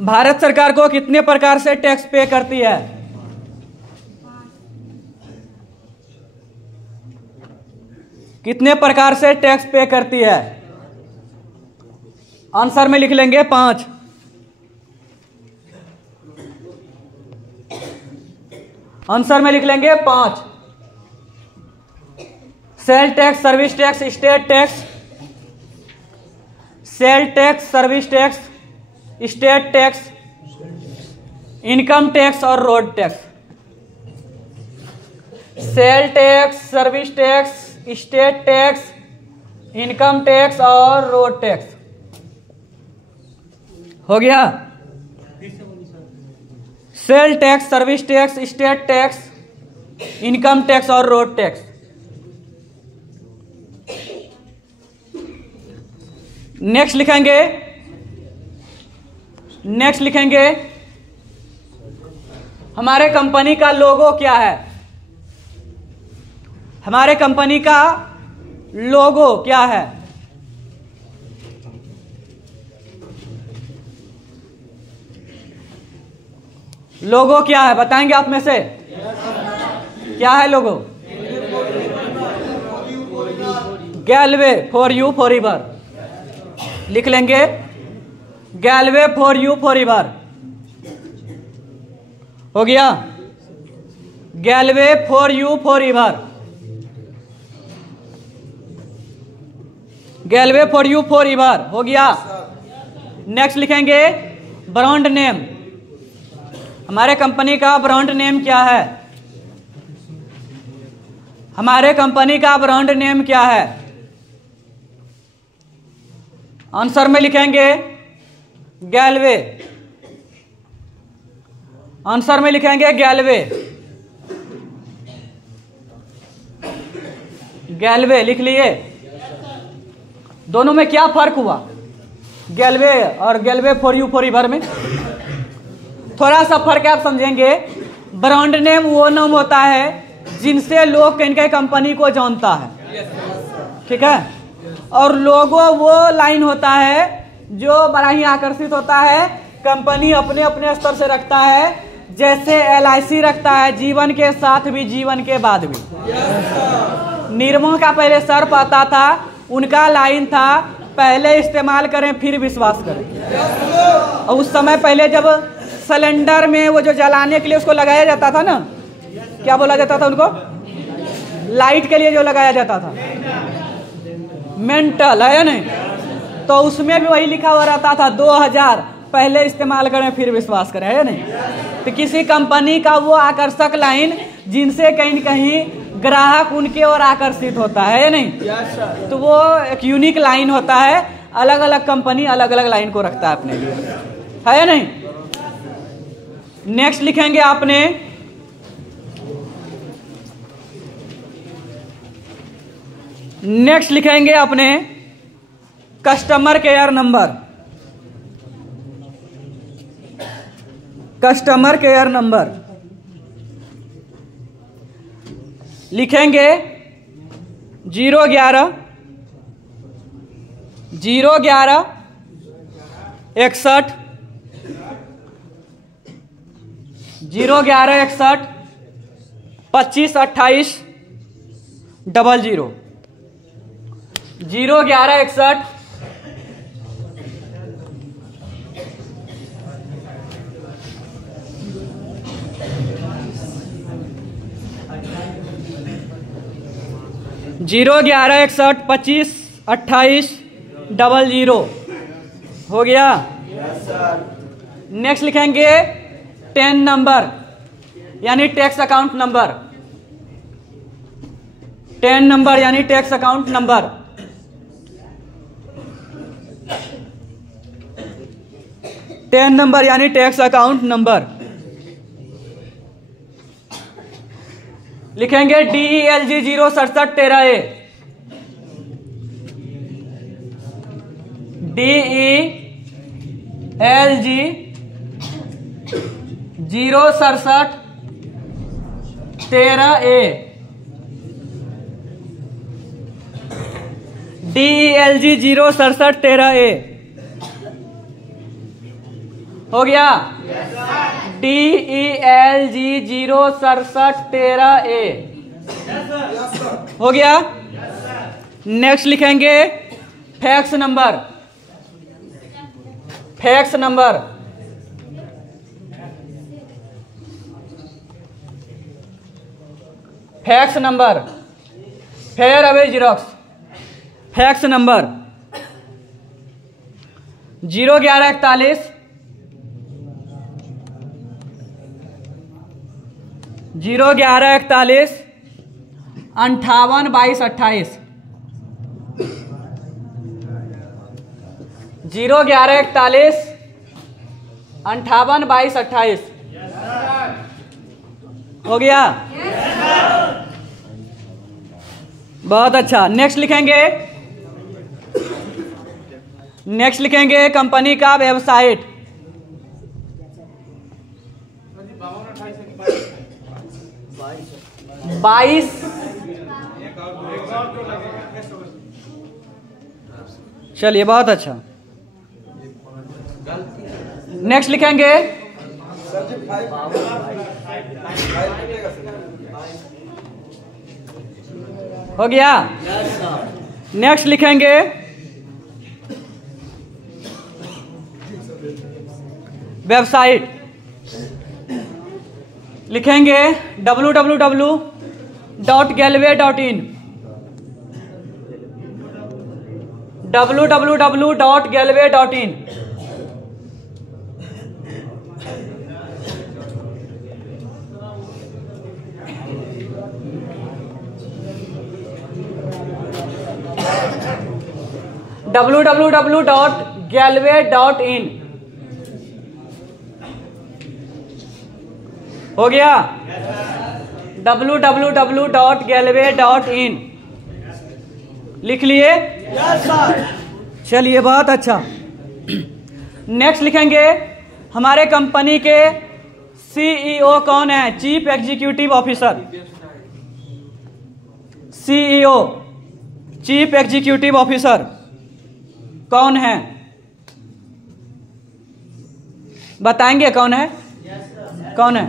भारत सरकार को कितने प्रकार से टैक्स पे करती है? कितने प्रकार से टैक्स पे करती है? आंसर में लिख लेंगे 5। आंसर में लिख लेंगे 5। Sale tax, service tax, state tax, sale tax, service tax, state tax, income tax और road tax. Sale tax, service tax, state tax, income tax और रोड टैक्स हो गया। Sale tax, service tax, state tax, income tax और road tax. Next लिखेंगे, next लिखेंगे हमारे company का लोगो क्या है? हमारे कंपनी का लोगो क्या है? लोगो क्या है बताएंगे आप में से? क्या है logo? Galway for you forever लिख लेंगे। Galway for you forever हो गया। Galway for you forever, Galway for you forever हो गया। नेक्स्ट लिखेंगे ब्रांड नेम। हमारे कंपनी का ब्रांड नेम क्या है? हमारे कंपनी का ब्रांड नेम क्या है? आंसर में लिखेंगे गैलवे। आंसर में लिखेंगे गैलवे। गैलवे लिख लिए? दोनों में क्या फर्क हुआ? गैलवे और गैलवे फॉर यू फॉर एवर में थोड़ा सा फर्क आप समझेंगे। ब्रांड नेम वो नाम होता है जिनसे लोग कहीं कंपनी को जानता है, ठीक है। और लोगो वो लाइन होता है जो बड़ा ही आकर्षित होता है, कंपनी अपने अपने स्तर से रखता है, जैसे LIC रखता है जीवन के साथ भी जीवन के बाद भी। निरमो का पहले सर्प आता था, उनका लाइन था पहले इस्तेमाल करें फिर विश्वास करें। और उस समय पहले जब सिलेंडर में वो जो जलाने के लिए उसको लगाया जाता था ना, क्या बोला जाता था उनको, लाइट के लिए जो लगाया जाता था, मेंटल है या नहीं, तो उसमें भी वही लिखा हुआ रहता था 2000 पहले इस्तेमाल करें फिर विश्वास करें, है नहीं। तो किसी कंपनी का वो आकर्षक लाइन जिनसे कहीं न कहीं ग्राहक उनके ओर आकर्षित होता है या नहीं, तो वो एक यूनिक लाइन होता है। अलग अलग कंपनी अलग अलग लाइन को रखता है अपने लिए, है या नहीं। नेक्स्ट लिखेंगे आपने customer care number. Customer care number लिखेंगे 011 011 61 011 61 25 28 00 011 61 011 61 25 28 00 हो गया। नेक्स्ट लिखेंगे 10 नंबर यानी टैक्स अकाउंट नंबर। 10 नंबर यानी टैक्स अकाउंट नंबर। 10 नंबर यानी टैक्स अकाउंट नंबर लिखेंगे DELG 06713A। DELG 06713A। DELG 06713A हो गया। DELG 06713A हो गया। नेक्स्ट लिखेंगे fax number. Fax number fax number fair away xerox. Fax number 01141 01141 58 22 28 01141 58 22 28 हो गया। बहुत अच्छा। नेक्स्ट लिखेंगे कंपनी का वेबसाइट। बाईस चलिए बहुत अच्छा। नेक्स्ट लिखेंगे हो गया। नेक्स्ट लिखेंगे वेबसाइट। लिखेंगे www.galway.in www.galway.in www.galway.in हो गया। www.galway.in लिख लिए। चलिए बहुत अच्छा। नेक्स्ट लिखेंगे हमारे कंपनी के CEO कौन है, chief executive officer. CEO chief executive officer कौन है? बताएंगे कौन है? कौन है?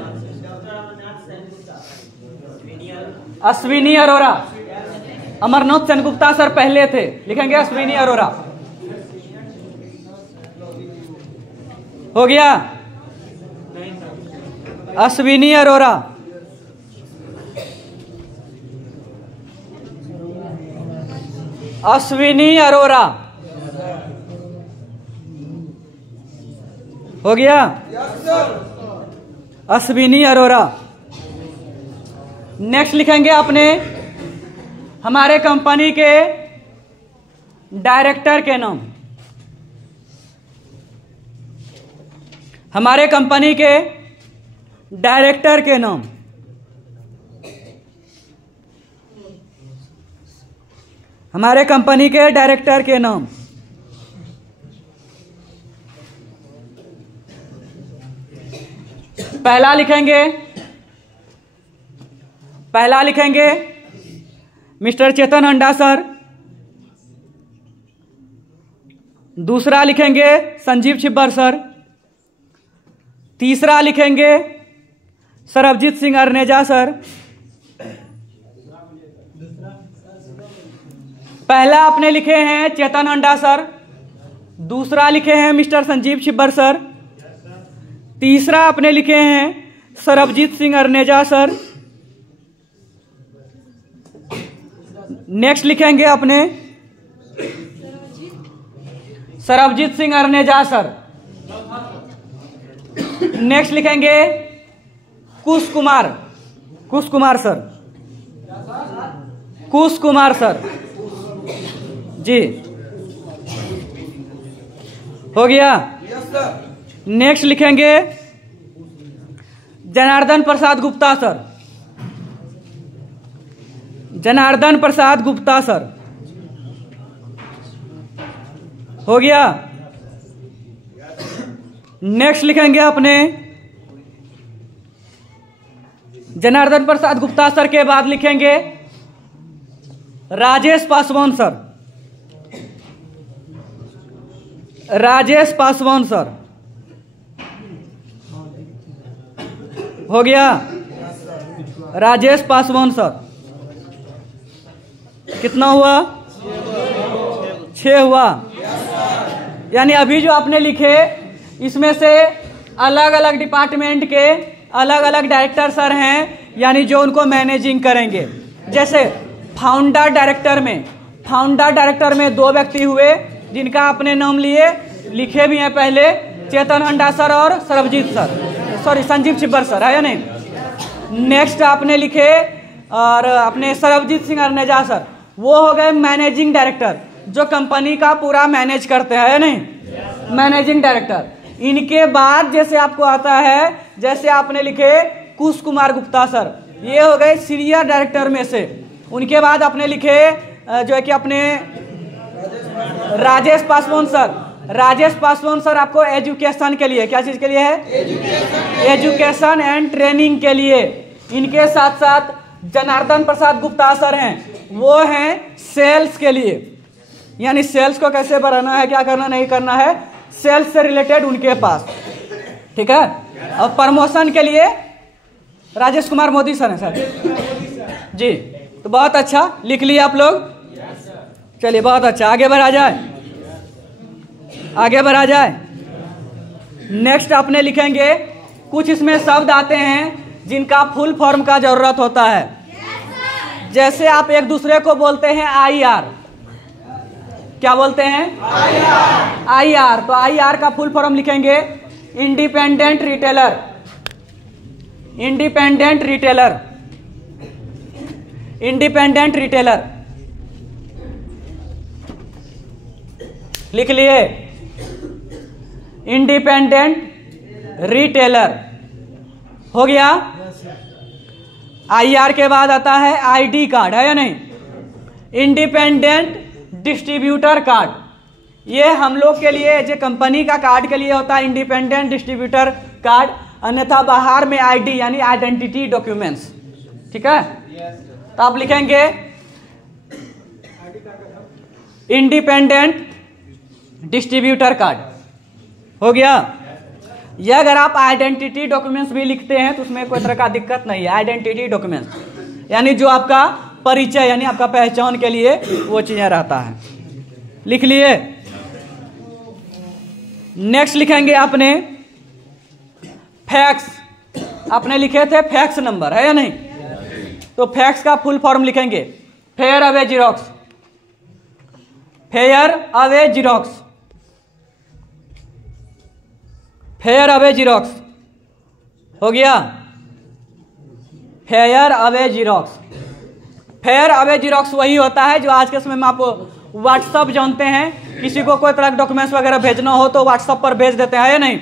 अश्विनी अरोरा। अमरनाथ सेनगुप्ता सर पहले थे, लिखेंगे अश्विनी अरोरा। हो गया? अश्विनी अरोरा। अश्विनी अरोरा हो गया? अश्विनी अरोरा। नेक्स्ट लिखेंगे अपने हमारे कंपनी के डायरेक्टर के नाम। हमारे कंपनी के डायरेक्टर के नाम। हमारे कंपनी के डायरेक्टर के नाम। पहला लिखेंगे मिस्टर चेतन अंडा सर। दूसरा लिखेंगे संजीव छिब्बर सर। तीसरा लिखेंगे सरबजीत सिंह अरनेजा सर। पहला आपने लिखे हैं चेतन अंडा सर, दूसरा लिखे हैं मिस्टर संजीव छिब्बर सर, तीसरा आपने लिखे हैं सरबजीत सिंह अरनेजा सर। नेक्स्ट लिखेंगे अपने सरबजीत सिंह अरनेजा सर। नेक्स्ट लिखेंगे कुश कुमार सर। कुश कुमार सर जी। हो गया? नेक्स्ट लिखेंगे जनार्दन प्रसाद गुप्ता सर। जनार्दन प्रसाद गुप्ता सर। हो गया? नेक्स्ट लिखेंगे अपने जनार्दन प्रसाद गुप्ता सर के बाद लिखेंगे राजेश पासवान सर। राजेश पासवान सर। हो गया? राजेश पासवान सर। कितना हुआ? 6 हुआ। यानी अभी जो आपने लिखे इसमें से अलग अलग डिपार्टमेंट के अलग अलग डायरेक्टर सर हैं, यानी जो उनको मैनेजिंग करेंगे। जैसे फाउंडर डायरेक्टर में 2 व्यक्ति हुए जिनका आपने नाम लिखे भी हैं पहले, चेतन अंडा सर और संजीव छिब्बर सर, है या नहीं? नेक्स्ट आपने लिखे और अपने सरबजीत सिंह अरनेजा सर, वो हो गए मैनेजिंग डायरेक्टर जो कंपनी का पूरा मैनेज करते हैं, है नहीं? Managing director. इनके बाद जैसे आपको आता है, जैसे आपने लिखे कुश कुमार गुप्ता सर, ये हो गए सीनियर डायरेक्टर में से। उनके बाद आपने लिखे जो है कि अपने राजेश पासवान सर। राजेश पासवान सर आपको एजुकेशन के लिए, क्या चीज के लिए है? एजुकेशन एंड ट्रेनिंग के लिए। इनके साथ साथ जनार्दन प्रसाद गुप्ता सर हैं, वो हैं सेल्स के लिए, यानी सेल्स को कैसे बढ़ाना है, क्या करना नहीं करना है, सेल्स से रिलेटेड उनके पास। ठीक है? और प्रमोशन के लिए राजेश कुमार मोदी सर हैं सर जी। तो बहुत अच्छा लिख लिया आप लोग। चलिए बहुत अच्छा, आगे बढ़ा जाए। नेक्स्ट आपने लिखेंगे कुछ इसमें शब्द आते हैं जिनका फुल फॉर्म का जरूरत होता है। जैसे आप एक दूसरे को बोलते हैं IR, क्या बोलते हैं? IR। तो IR का फुल फॉर्म लिखेंगे इंडिपेंडेंट रिटेलर। लिख लिए? Independent retailer. हो गया? IR के बाद आता है ID कार्ड, है या नहीं? Independent distributor card. ये हम लोग के लिए, जो कंपनी का कार्ड के लिए होता है इंडिपेंडेंट डिस्ट्रीब्यूटर कार्ड, अन्यथा बाहर में ID यानी आइडेंटिटी डॉक्यूमेंट्स। ठीक है? तो आप लिखेंगे इंडिपेंडेंट डिस्ट्रीब्यूटर कार्ड हो गया। यह अगर आप आइडेंटिटी डॉक्यूमेंट्स भी लिखते हैं तो उसमें कोई तरह का दिक्कत नहीं है। आइडेंटिटी डॉक्यूमेंट्स यानी जो आपका परिचय यानी आपका पहचान के लिए वो चीजें रहता है। लिख लिए। नेक्स्ट लिखेंगे आपने फैक्स। आपने लिखे थे फैक्स नंबर, है या नहीं? तो फैक्स का फुल फॉर्म लिखेंगे fair away xerox. Fair away xerox, fair away xerox हो गया। Fair away xerox, fair away xerox वही होता है जो आज के समय में आप व्हाट्सअप जानते हैं, किसी को कोई तरह के डॉक्यूमेंट्स वगैरह भेजना हो तो व्हाट्सअप पर भेज देते हैं, या नहीं?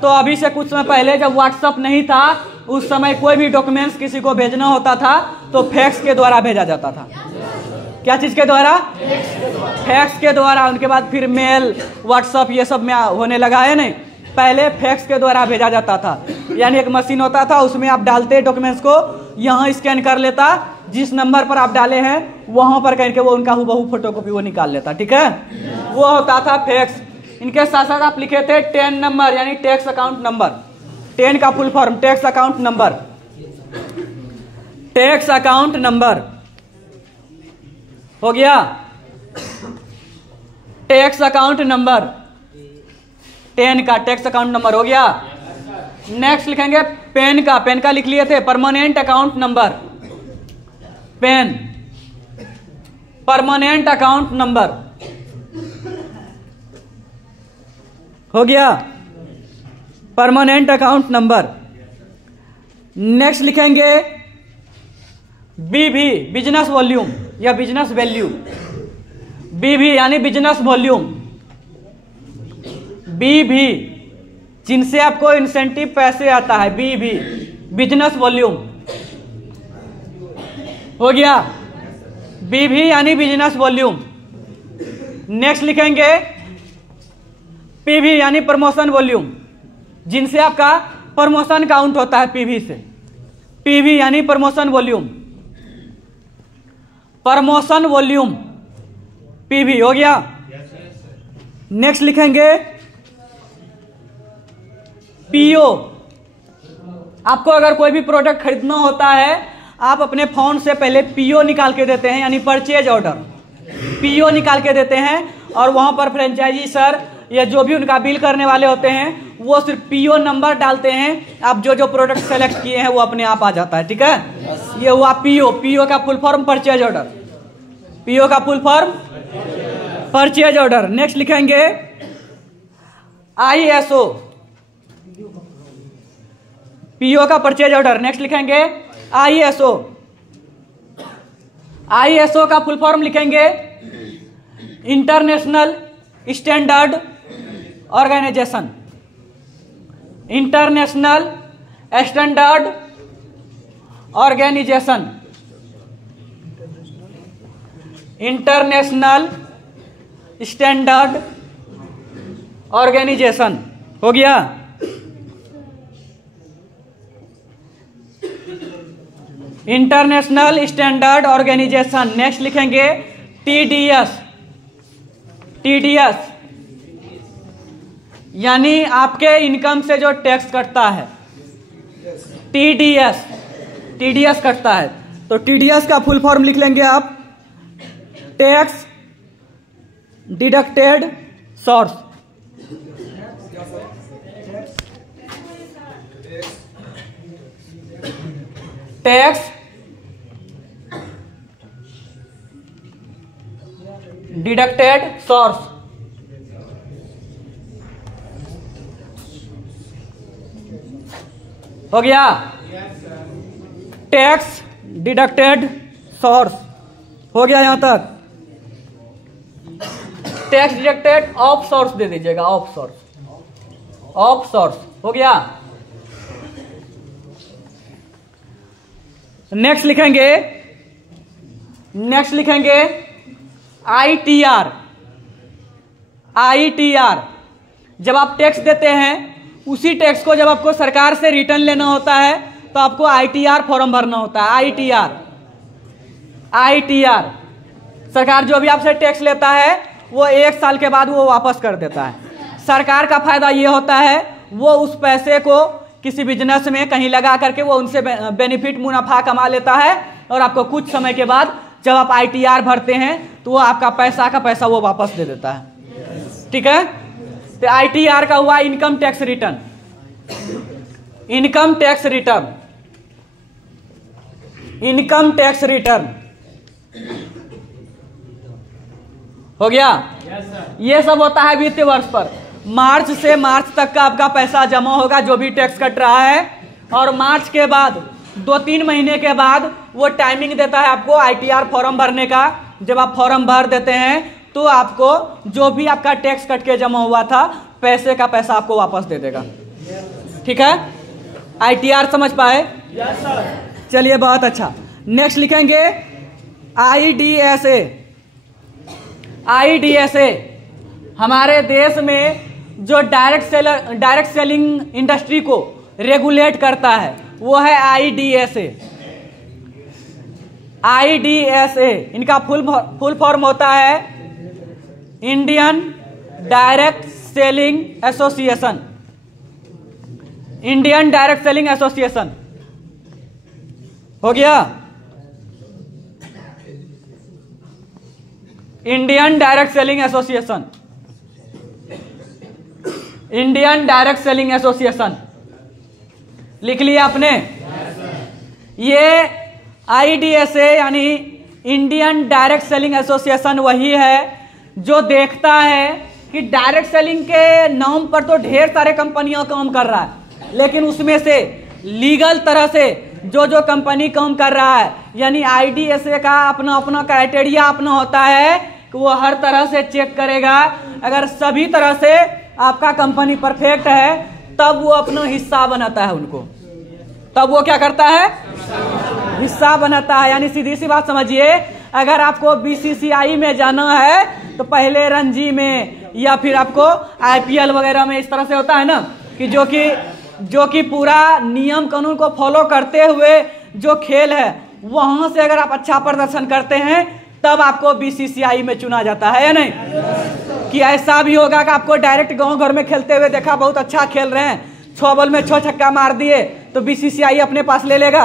तो अभी से कुछ समय पहले जब व्हाट्सअप नहीं था उस समय कोई भी डॉक्यूमेंट्स किसी को भेजना होता था तो फैक्स के द्वारा भेजा जाता था। क्या चीज के द्वारा? फैक्स के द्वारा। उनके बाद फिर मेल, व्हाट्सअप ये सब में होने लगा, है नहीं? पहले फैक्स के द्वारा भेजा जाता था, यानी एक मशीन होता था उसमें आप डालते डॉक्यूमेंट्स को, यहाँ स्कैन कर लेता, जिस नंबर पर आप डाले हैं वहां पर करके वो उनका हुबहू फोटोकॉपी वो निकाल लेता। ठीक है, वो होता था फैक्स। इनके साथ साथ आप लिखे थे 10 नंबर यानी टैक्स अकाउंट नंबर। 10 का full form tax account number. Tax account number हो गया। टैक्स अकाउंट नंबर 10 का टैक्स अकाउंट नंबर हो गया। नेक्स्ट लिखेंगे पेन का। पेन का लिख लिए थे permanent account number. PAN permanent account number हो गया। Permanent account number. नेक्स्ट लिखेंगे बीवी बिजनेस वॉल्यूम या बिजनेस वैल्यू। बीवी यानी बिजनेस वॉल्यूम। बीवी जिनसे आपको इंसेंटिव पैसे आता है, बीवी बिजनेस वॉल्यूम हो गया। बीवी यानी बिजनेस वॉल्यूम। नेक्स्ट लिखेंगे पीवी यानी प्रमोशन वॉल्यूम, जिनसे आपका प्रमोशन काउंट होता है पीवी से। पीवी यानी promotion volume. Promotion volume PV हो गया। नेक्स्ट लिखेंगे पीओ। आपको अगर कोई भी प्रोडक्ट खरीदना होता है आप अपने फोन से पहले पीओ निकाल के देते हैं, यानी परचेज ऑर्डर। पीओ निकाल के देते हैं और वहां पर फ्रेंचाइजी सर या जो भी उनका बिल करने वाले होते हैं वो सिर्फ पीओ नंबर डालते हैं। आप जो जो प्रोडक्ट सेलेक्ट किए हैं वो अपने आप आ जाता है। ठीक है, ये हुआ पीओ। पीओ का full form purchase order. PO का full form purchase order. Next लिखेंगे आईएसओ। पीओ का परचेज ऑर्डर। नेक्स्ट लिखेंगे आईएसओ। आईएसओ का फुल फॉर्म लिखेंगे international standard organisation. International standard organisation. International standard organisation हो गया। International standard organisation. नेक्स्ट लिखेंगे TDS. TDS यानी आपके इनकम से जो टैक्स कटता है, टीडीएस। टीडीएस कटता है तो टीडीएस का फुल फॉर्म लिख लेंगे आप tax deducted source. Tax deducted source हो गया। टैक्स डिडक्टेड सोर्स हो गया। यहां तक टैक्स डिडक्टेड ऑफ सोर्स दे दीजिएगा। Of source. ऑफ सोर्स हो गया। नेक्स्ट लिखेंगे आईटीआर। आईटीआर जब आप टैक्स देते हैं उसी टैक्स को जब आपको सरकार से रिटर्न लेना होता है तो आपको आईटीआर फॉर्म भरना होता है। आईटीआर। आईटीआर सरकार जो भी आपसे टैक्स लेता है वो 1 साल के बाद वो वापस कर देता है। सरकार का फायदा ये होता है वो उस पैसे को किसी बिजनेस में कहीं लगा करके वो उनसे बेनिफिट मुनाफा कमा लेता है और आपको कुछ समय के बाद जब आप ITR भरते हैं तो वो आपका पैसा का पैसा वो वापस दे देता है। ठीक है, तो ITR का हुआ income tax return. Income tax return, income tax return हो गया। ये सब होता है वित्तीय वर्ष पर। मार्च से मार्च तक का आपका पैसा जमा होगा जो भी टैक्स कट रहा है, और मार्च के बाद 2-3 महीने के बाद वो टाइमिंग देता है आपको ITR फॉर्म भरने का। जब आप फॉर्म भर देते हैं तो आपको जो भी आपका टैक्स कट के जमा हुआ था पैसे का पैसा आपको वापस दे देगा। ठीक है, ITR समझ पाए? चलिए बहुत अच्छा। नेक्स्ट लिखेंगे IDSA। IDSA हमारे देश में जो डायरेक्ट सेलिंग इंडस्ट्री को रेगुलेट करता है वो है IDSA। IDSA इनका फुल फॉर्म होता है Indian direct selling association. Indian direct selling association हो गया। Indian direct selling association, Indian direct selling association लिख लिया आपने। ये IDSA यानी इंडियन डायरेक्ट सेलिंग एसोसिएशन वही है जो देखता है कि डायरेक्ट सेलिंग के नाम पर तो ढेर सारे कंपनियां काम कर रहा है, लेकिन उसमें से लीगल तरह से जो जो कंपनी काम कर रहा है, यानी IDSA का अपना अपना क्राइटेरिया अपना होता है कि वो हर तरह से चेक करेगा। अगर सभी तरह से आपका कंपनी परफेक्ट है तब वो अपना हिस्सा बनाता है उनको, तब वो क्या करता है? हिस्सा बनाता है। यानी सीधी सी बात समझिए, अगर आपको BCCI में जाना है तो पहले रणजी में या फिर आपको IPL वगैरह में इस तरह से होता है ना कि जो कि पूरा नियम कानून को फॉलो करते हुए जो खेल है वहां से अगर आप अच्छा प्रदर्शन करते हैं तब आपको BCCI में चुना जाता है या नहीं? कि ऐसा भी होगा कि आपको डायरेक्ट गांव घर में खेलते हुए देखा, बहुत अच्छा खेल रहे हैं, 6 बॉल में 6 छक्का मार दिए, तो BCCI अपने पास ले लेगा?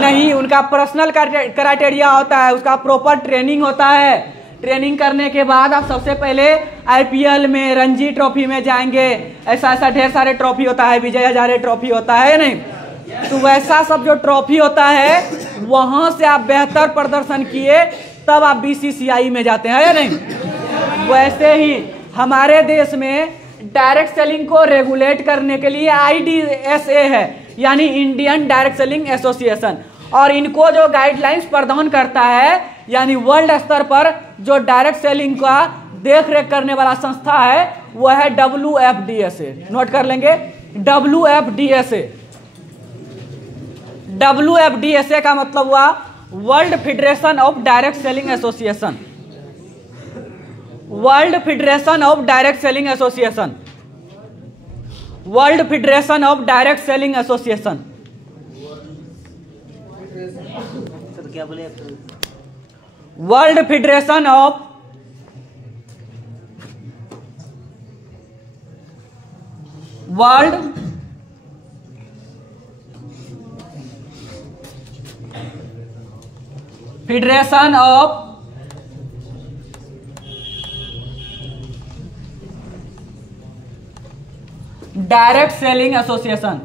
नहीं, उनका पर्सनल क्राइटेरिया होता है, उसका प्रॉपर ट्रेनिंग होता है। ट्रेनिंग करने के बाद आप सबसे पहले IPL में, रणजी ट्रॉफी में जाएंगे। ऐसा ऐसा ढेर सारे ट्रॉफी होता है, विजय हजारे ट्रॉफी होता है या नहीं? तो वैसा सब जो ट्रॉफी होता है वहां से आप बेहतर प्रदर्शन किए तब आप BCCI में जाते हैं या नहीं? वैसे ही हमारे देश में डायरेक्ट सेलिंग को रेगुलेट करने के लिए IDSA है, यानी इंडियन डायरेक्ट सेलिंग एसोसिएशन, और इनको जो गाइडलाइंस प्रदान करता है, यानी वर्ल्ड स्तर पर जो डायरेक्ट सेलिंग का देख रेख करने वाला संस्था है वो है WFDSA। नोट कर लेंगे, WFDSA। WFDSA का मतलब हुआ world federation of direct selling association. World federation of direct selling association, world federation of direct selling association. क्या बोले? World federation of world federation of direct selling association,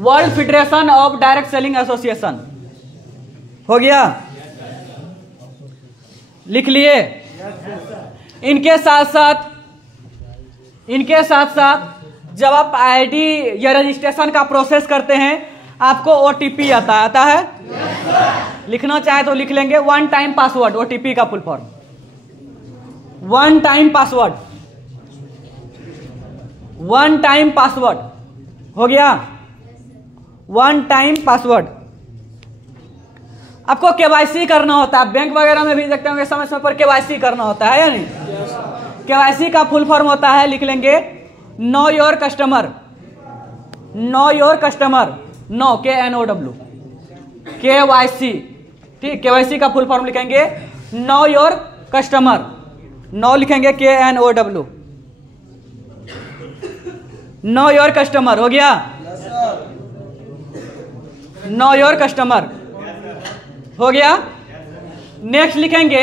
world federation of direct selling association हो गया। लिख लिए। इनके साथ साथ जब आप ID या रजिस्ट्रेशन का प्रोसेस करते हैं आपको OTP आता है। लिखना चाहे तो लिख लेंगे, 1 टाइम पासवर्ड, OTP का full form 1 time password. 1 time password हो गया। 1 टाइम पासवर्ड। आपको KYC करना होता है, बैंक वगैरह में भी देखते होंगे समय समय पर KYC करना होता है या नहीं? KYC का फुल फॉर्म होता है, लिख लेंगे, know your customer. Know your customer know, KNOW, KYC, ठीक, KYC का फुल फॉर्म लिखेंगे नो योर कस्टमर, नो लिखेंगे KNOW, नो योर कस्टमर, हो गया, नो योर कस्टमर, हो गया। नेक्स्ट लिखेंगे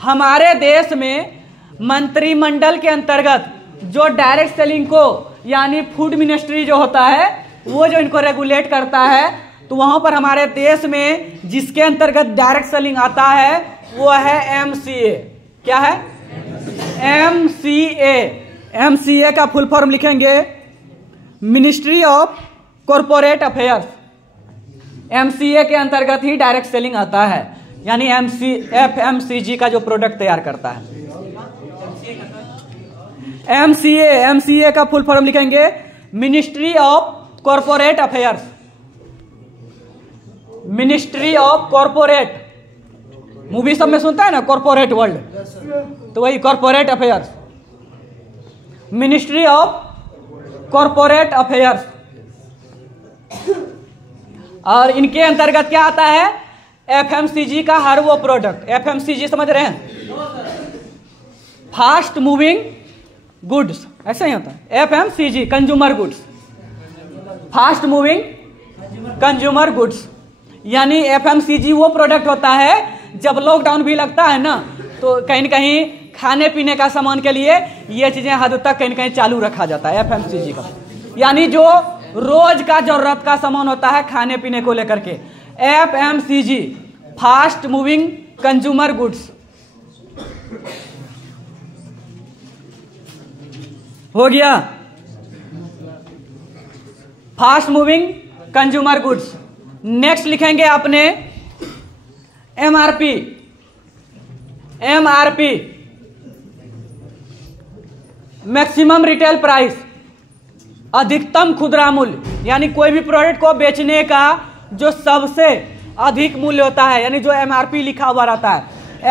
हमारे देश में मंत्रिमंडल के अंतर्गत जो डायरेक्ट सेलिंग को यानी फूड मिनिस्ट्री जो होता है वो जो इनको रेगुलेट करता है, तो वहां पर हमारे देश में जिसके अंतर्गत डायरेक्ट सेलिंग आता है वो है MCA। क्या है? MCA। MCA का फुल फॉर्म लिखेंगे ministry of corporate affairs. MCA के अंतर्गत ही डायरेक्ट सेलिंग आता है, यानी FMCG का जो प्रोडक्ट तैयार करता है। MCA का फुल फॉर्म लिखेंगे ministry of corporate affairs, ministry of corporate, movie सब में सुनता है ना कॉरपोरेट वर्ल्ड, तो वही corporate affairs, ministry of corporate affairs. और इनके अंतर्गत क्या आता है? FMCG का हर वो प्रोडक्ट, FMCG समझ रहे हैं, फास्ट मूविंग गुड्स, ऐसा ही होता है FMCG, consumer goods, fast moving consumer goods. यानी FMCG वो प्रोडक्ट होता है, जब लॉकडाउन भी लगता है ना तो कहीं न कहीं खाने पीने का सामान के लिए ये चीजें हद तक कहीं न कहीं चालू रखा जाता है FMCG का, यानी जो रोज का जरूरत का सामान होता है खाने पीने को लेकर के, FMCG, fast moving consumer goods, हो गया, fast moving consumer goods. Next लिखेंगे आपने MRP, मैक्सिमम रिटेल प्राइस, अधिकतम खुदरा मूल्य, यानी कोई भी प्रोडक्ट को बेचने का जो सबसे अधिक मूल्य होता है, यानी जो MRP लिखा हुआ रहता है।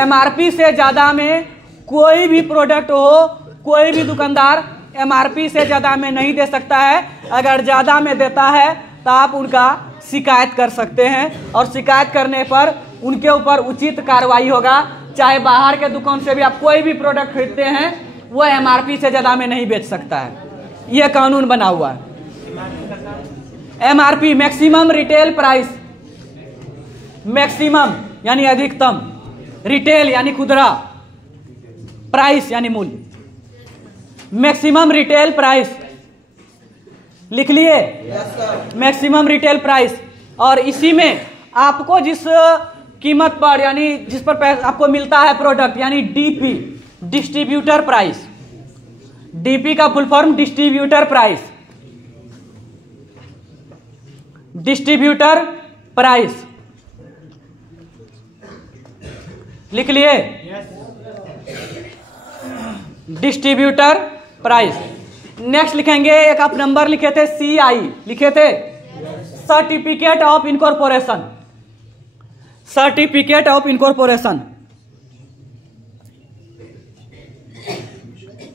MRP से ज्यादा में कोई भी प्रोडक्ट हो, कोई भी दुकानदार MRP से ज्यादा में नहीं दे सकता है। अगर ज्यादा में देता है तो आप उनका शिकायत कर सकते हैं, और शिकायत करने पर उनके ऊपर उचित कार्रवाई होगा। चाहे बाहर के दुकान से भी आप कोई भी प्रोडक्ट खरीदते हैं, वो MRP से ज्यादा में नहीं बेच सकता है, यह कानून बना हुआ है। MRP, maximum retail price, maximum यानी अधिकतम, रिटेल यानी खुदरा, प्राइस यानी मूल्य, मैक्सिमम रिटेल प्राइस लिख लिए, मैक्सिमम रिटेल प्राइस। और इसी में आपको जिस कीमत पर यानी जिस पर आपको मिलता है प्रोडक्ट, यानी DP, डिस्ट्रीब्यूटर प्राइस, DP का full form distributor price, distributor price लिख लिए, डिस्ट्रीब्यूटर प्राइस। नेक्स्ट लिखेंगे, एक आप नंबर लिखे थे CI, लिखे थे certificate of incorporation, certificate of incorporation,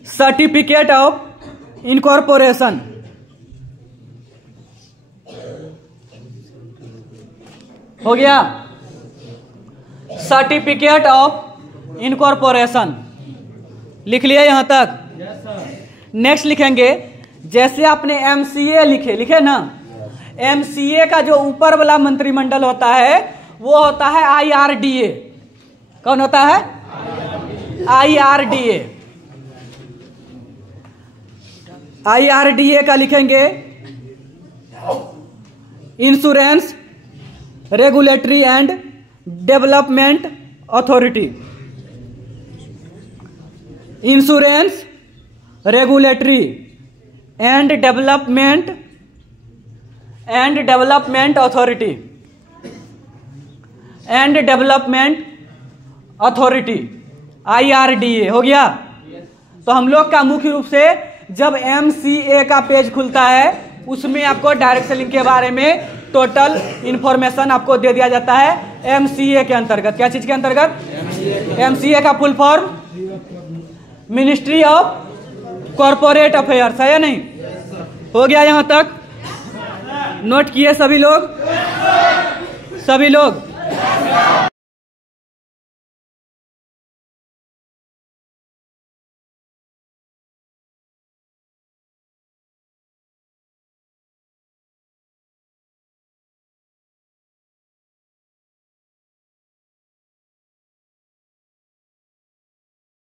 certificate of incorporation, हो गया, सर्टिफिकेट ऑफ इनकॉर्पोरेशन लिख लिया यहां तक। नेक्स्ट लिखेंगे, जैसे आपने MCA लिखे ना, MCA का जो ऊपर वाला मंत्रिमंडल होता है वो होता है IRDA। कौन होता है? IRDA। IRDA का लिखेंगे insurance regulatory and development authority, insurance regulatory and development authority, and development authority, IRDA, हो गया। तो हम लोग का मुख्य रूप से जब MCA का पेज खुलता है उसमें आपको डायरेक्ट सेलिंग के बारे में टोटल इंफॉर्मेशन आपको दे दिया जाता है MCA के अंतर्गत। क्या चीज के अंतर्गत? MCA का full form ministry of corporate affairs, है या नहीं? हो गया यहां तक। नोट किए सभी लोग?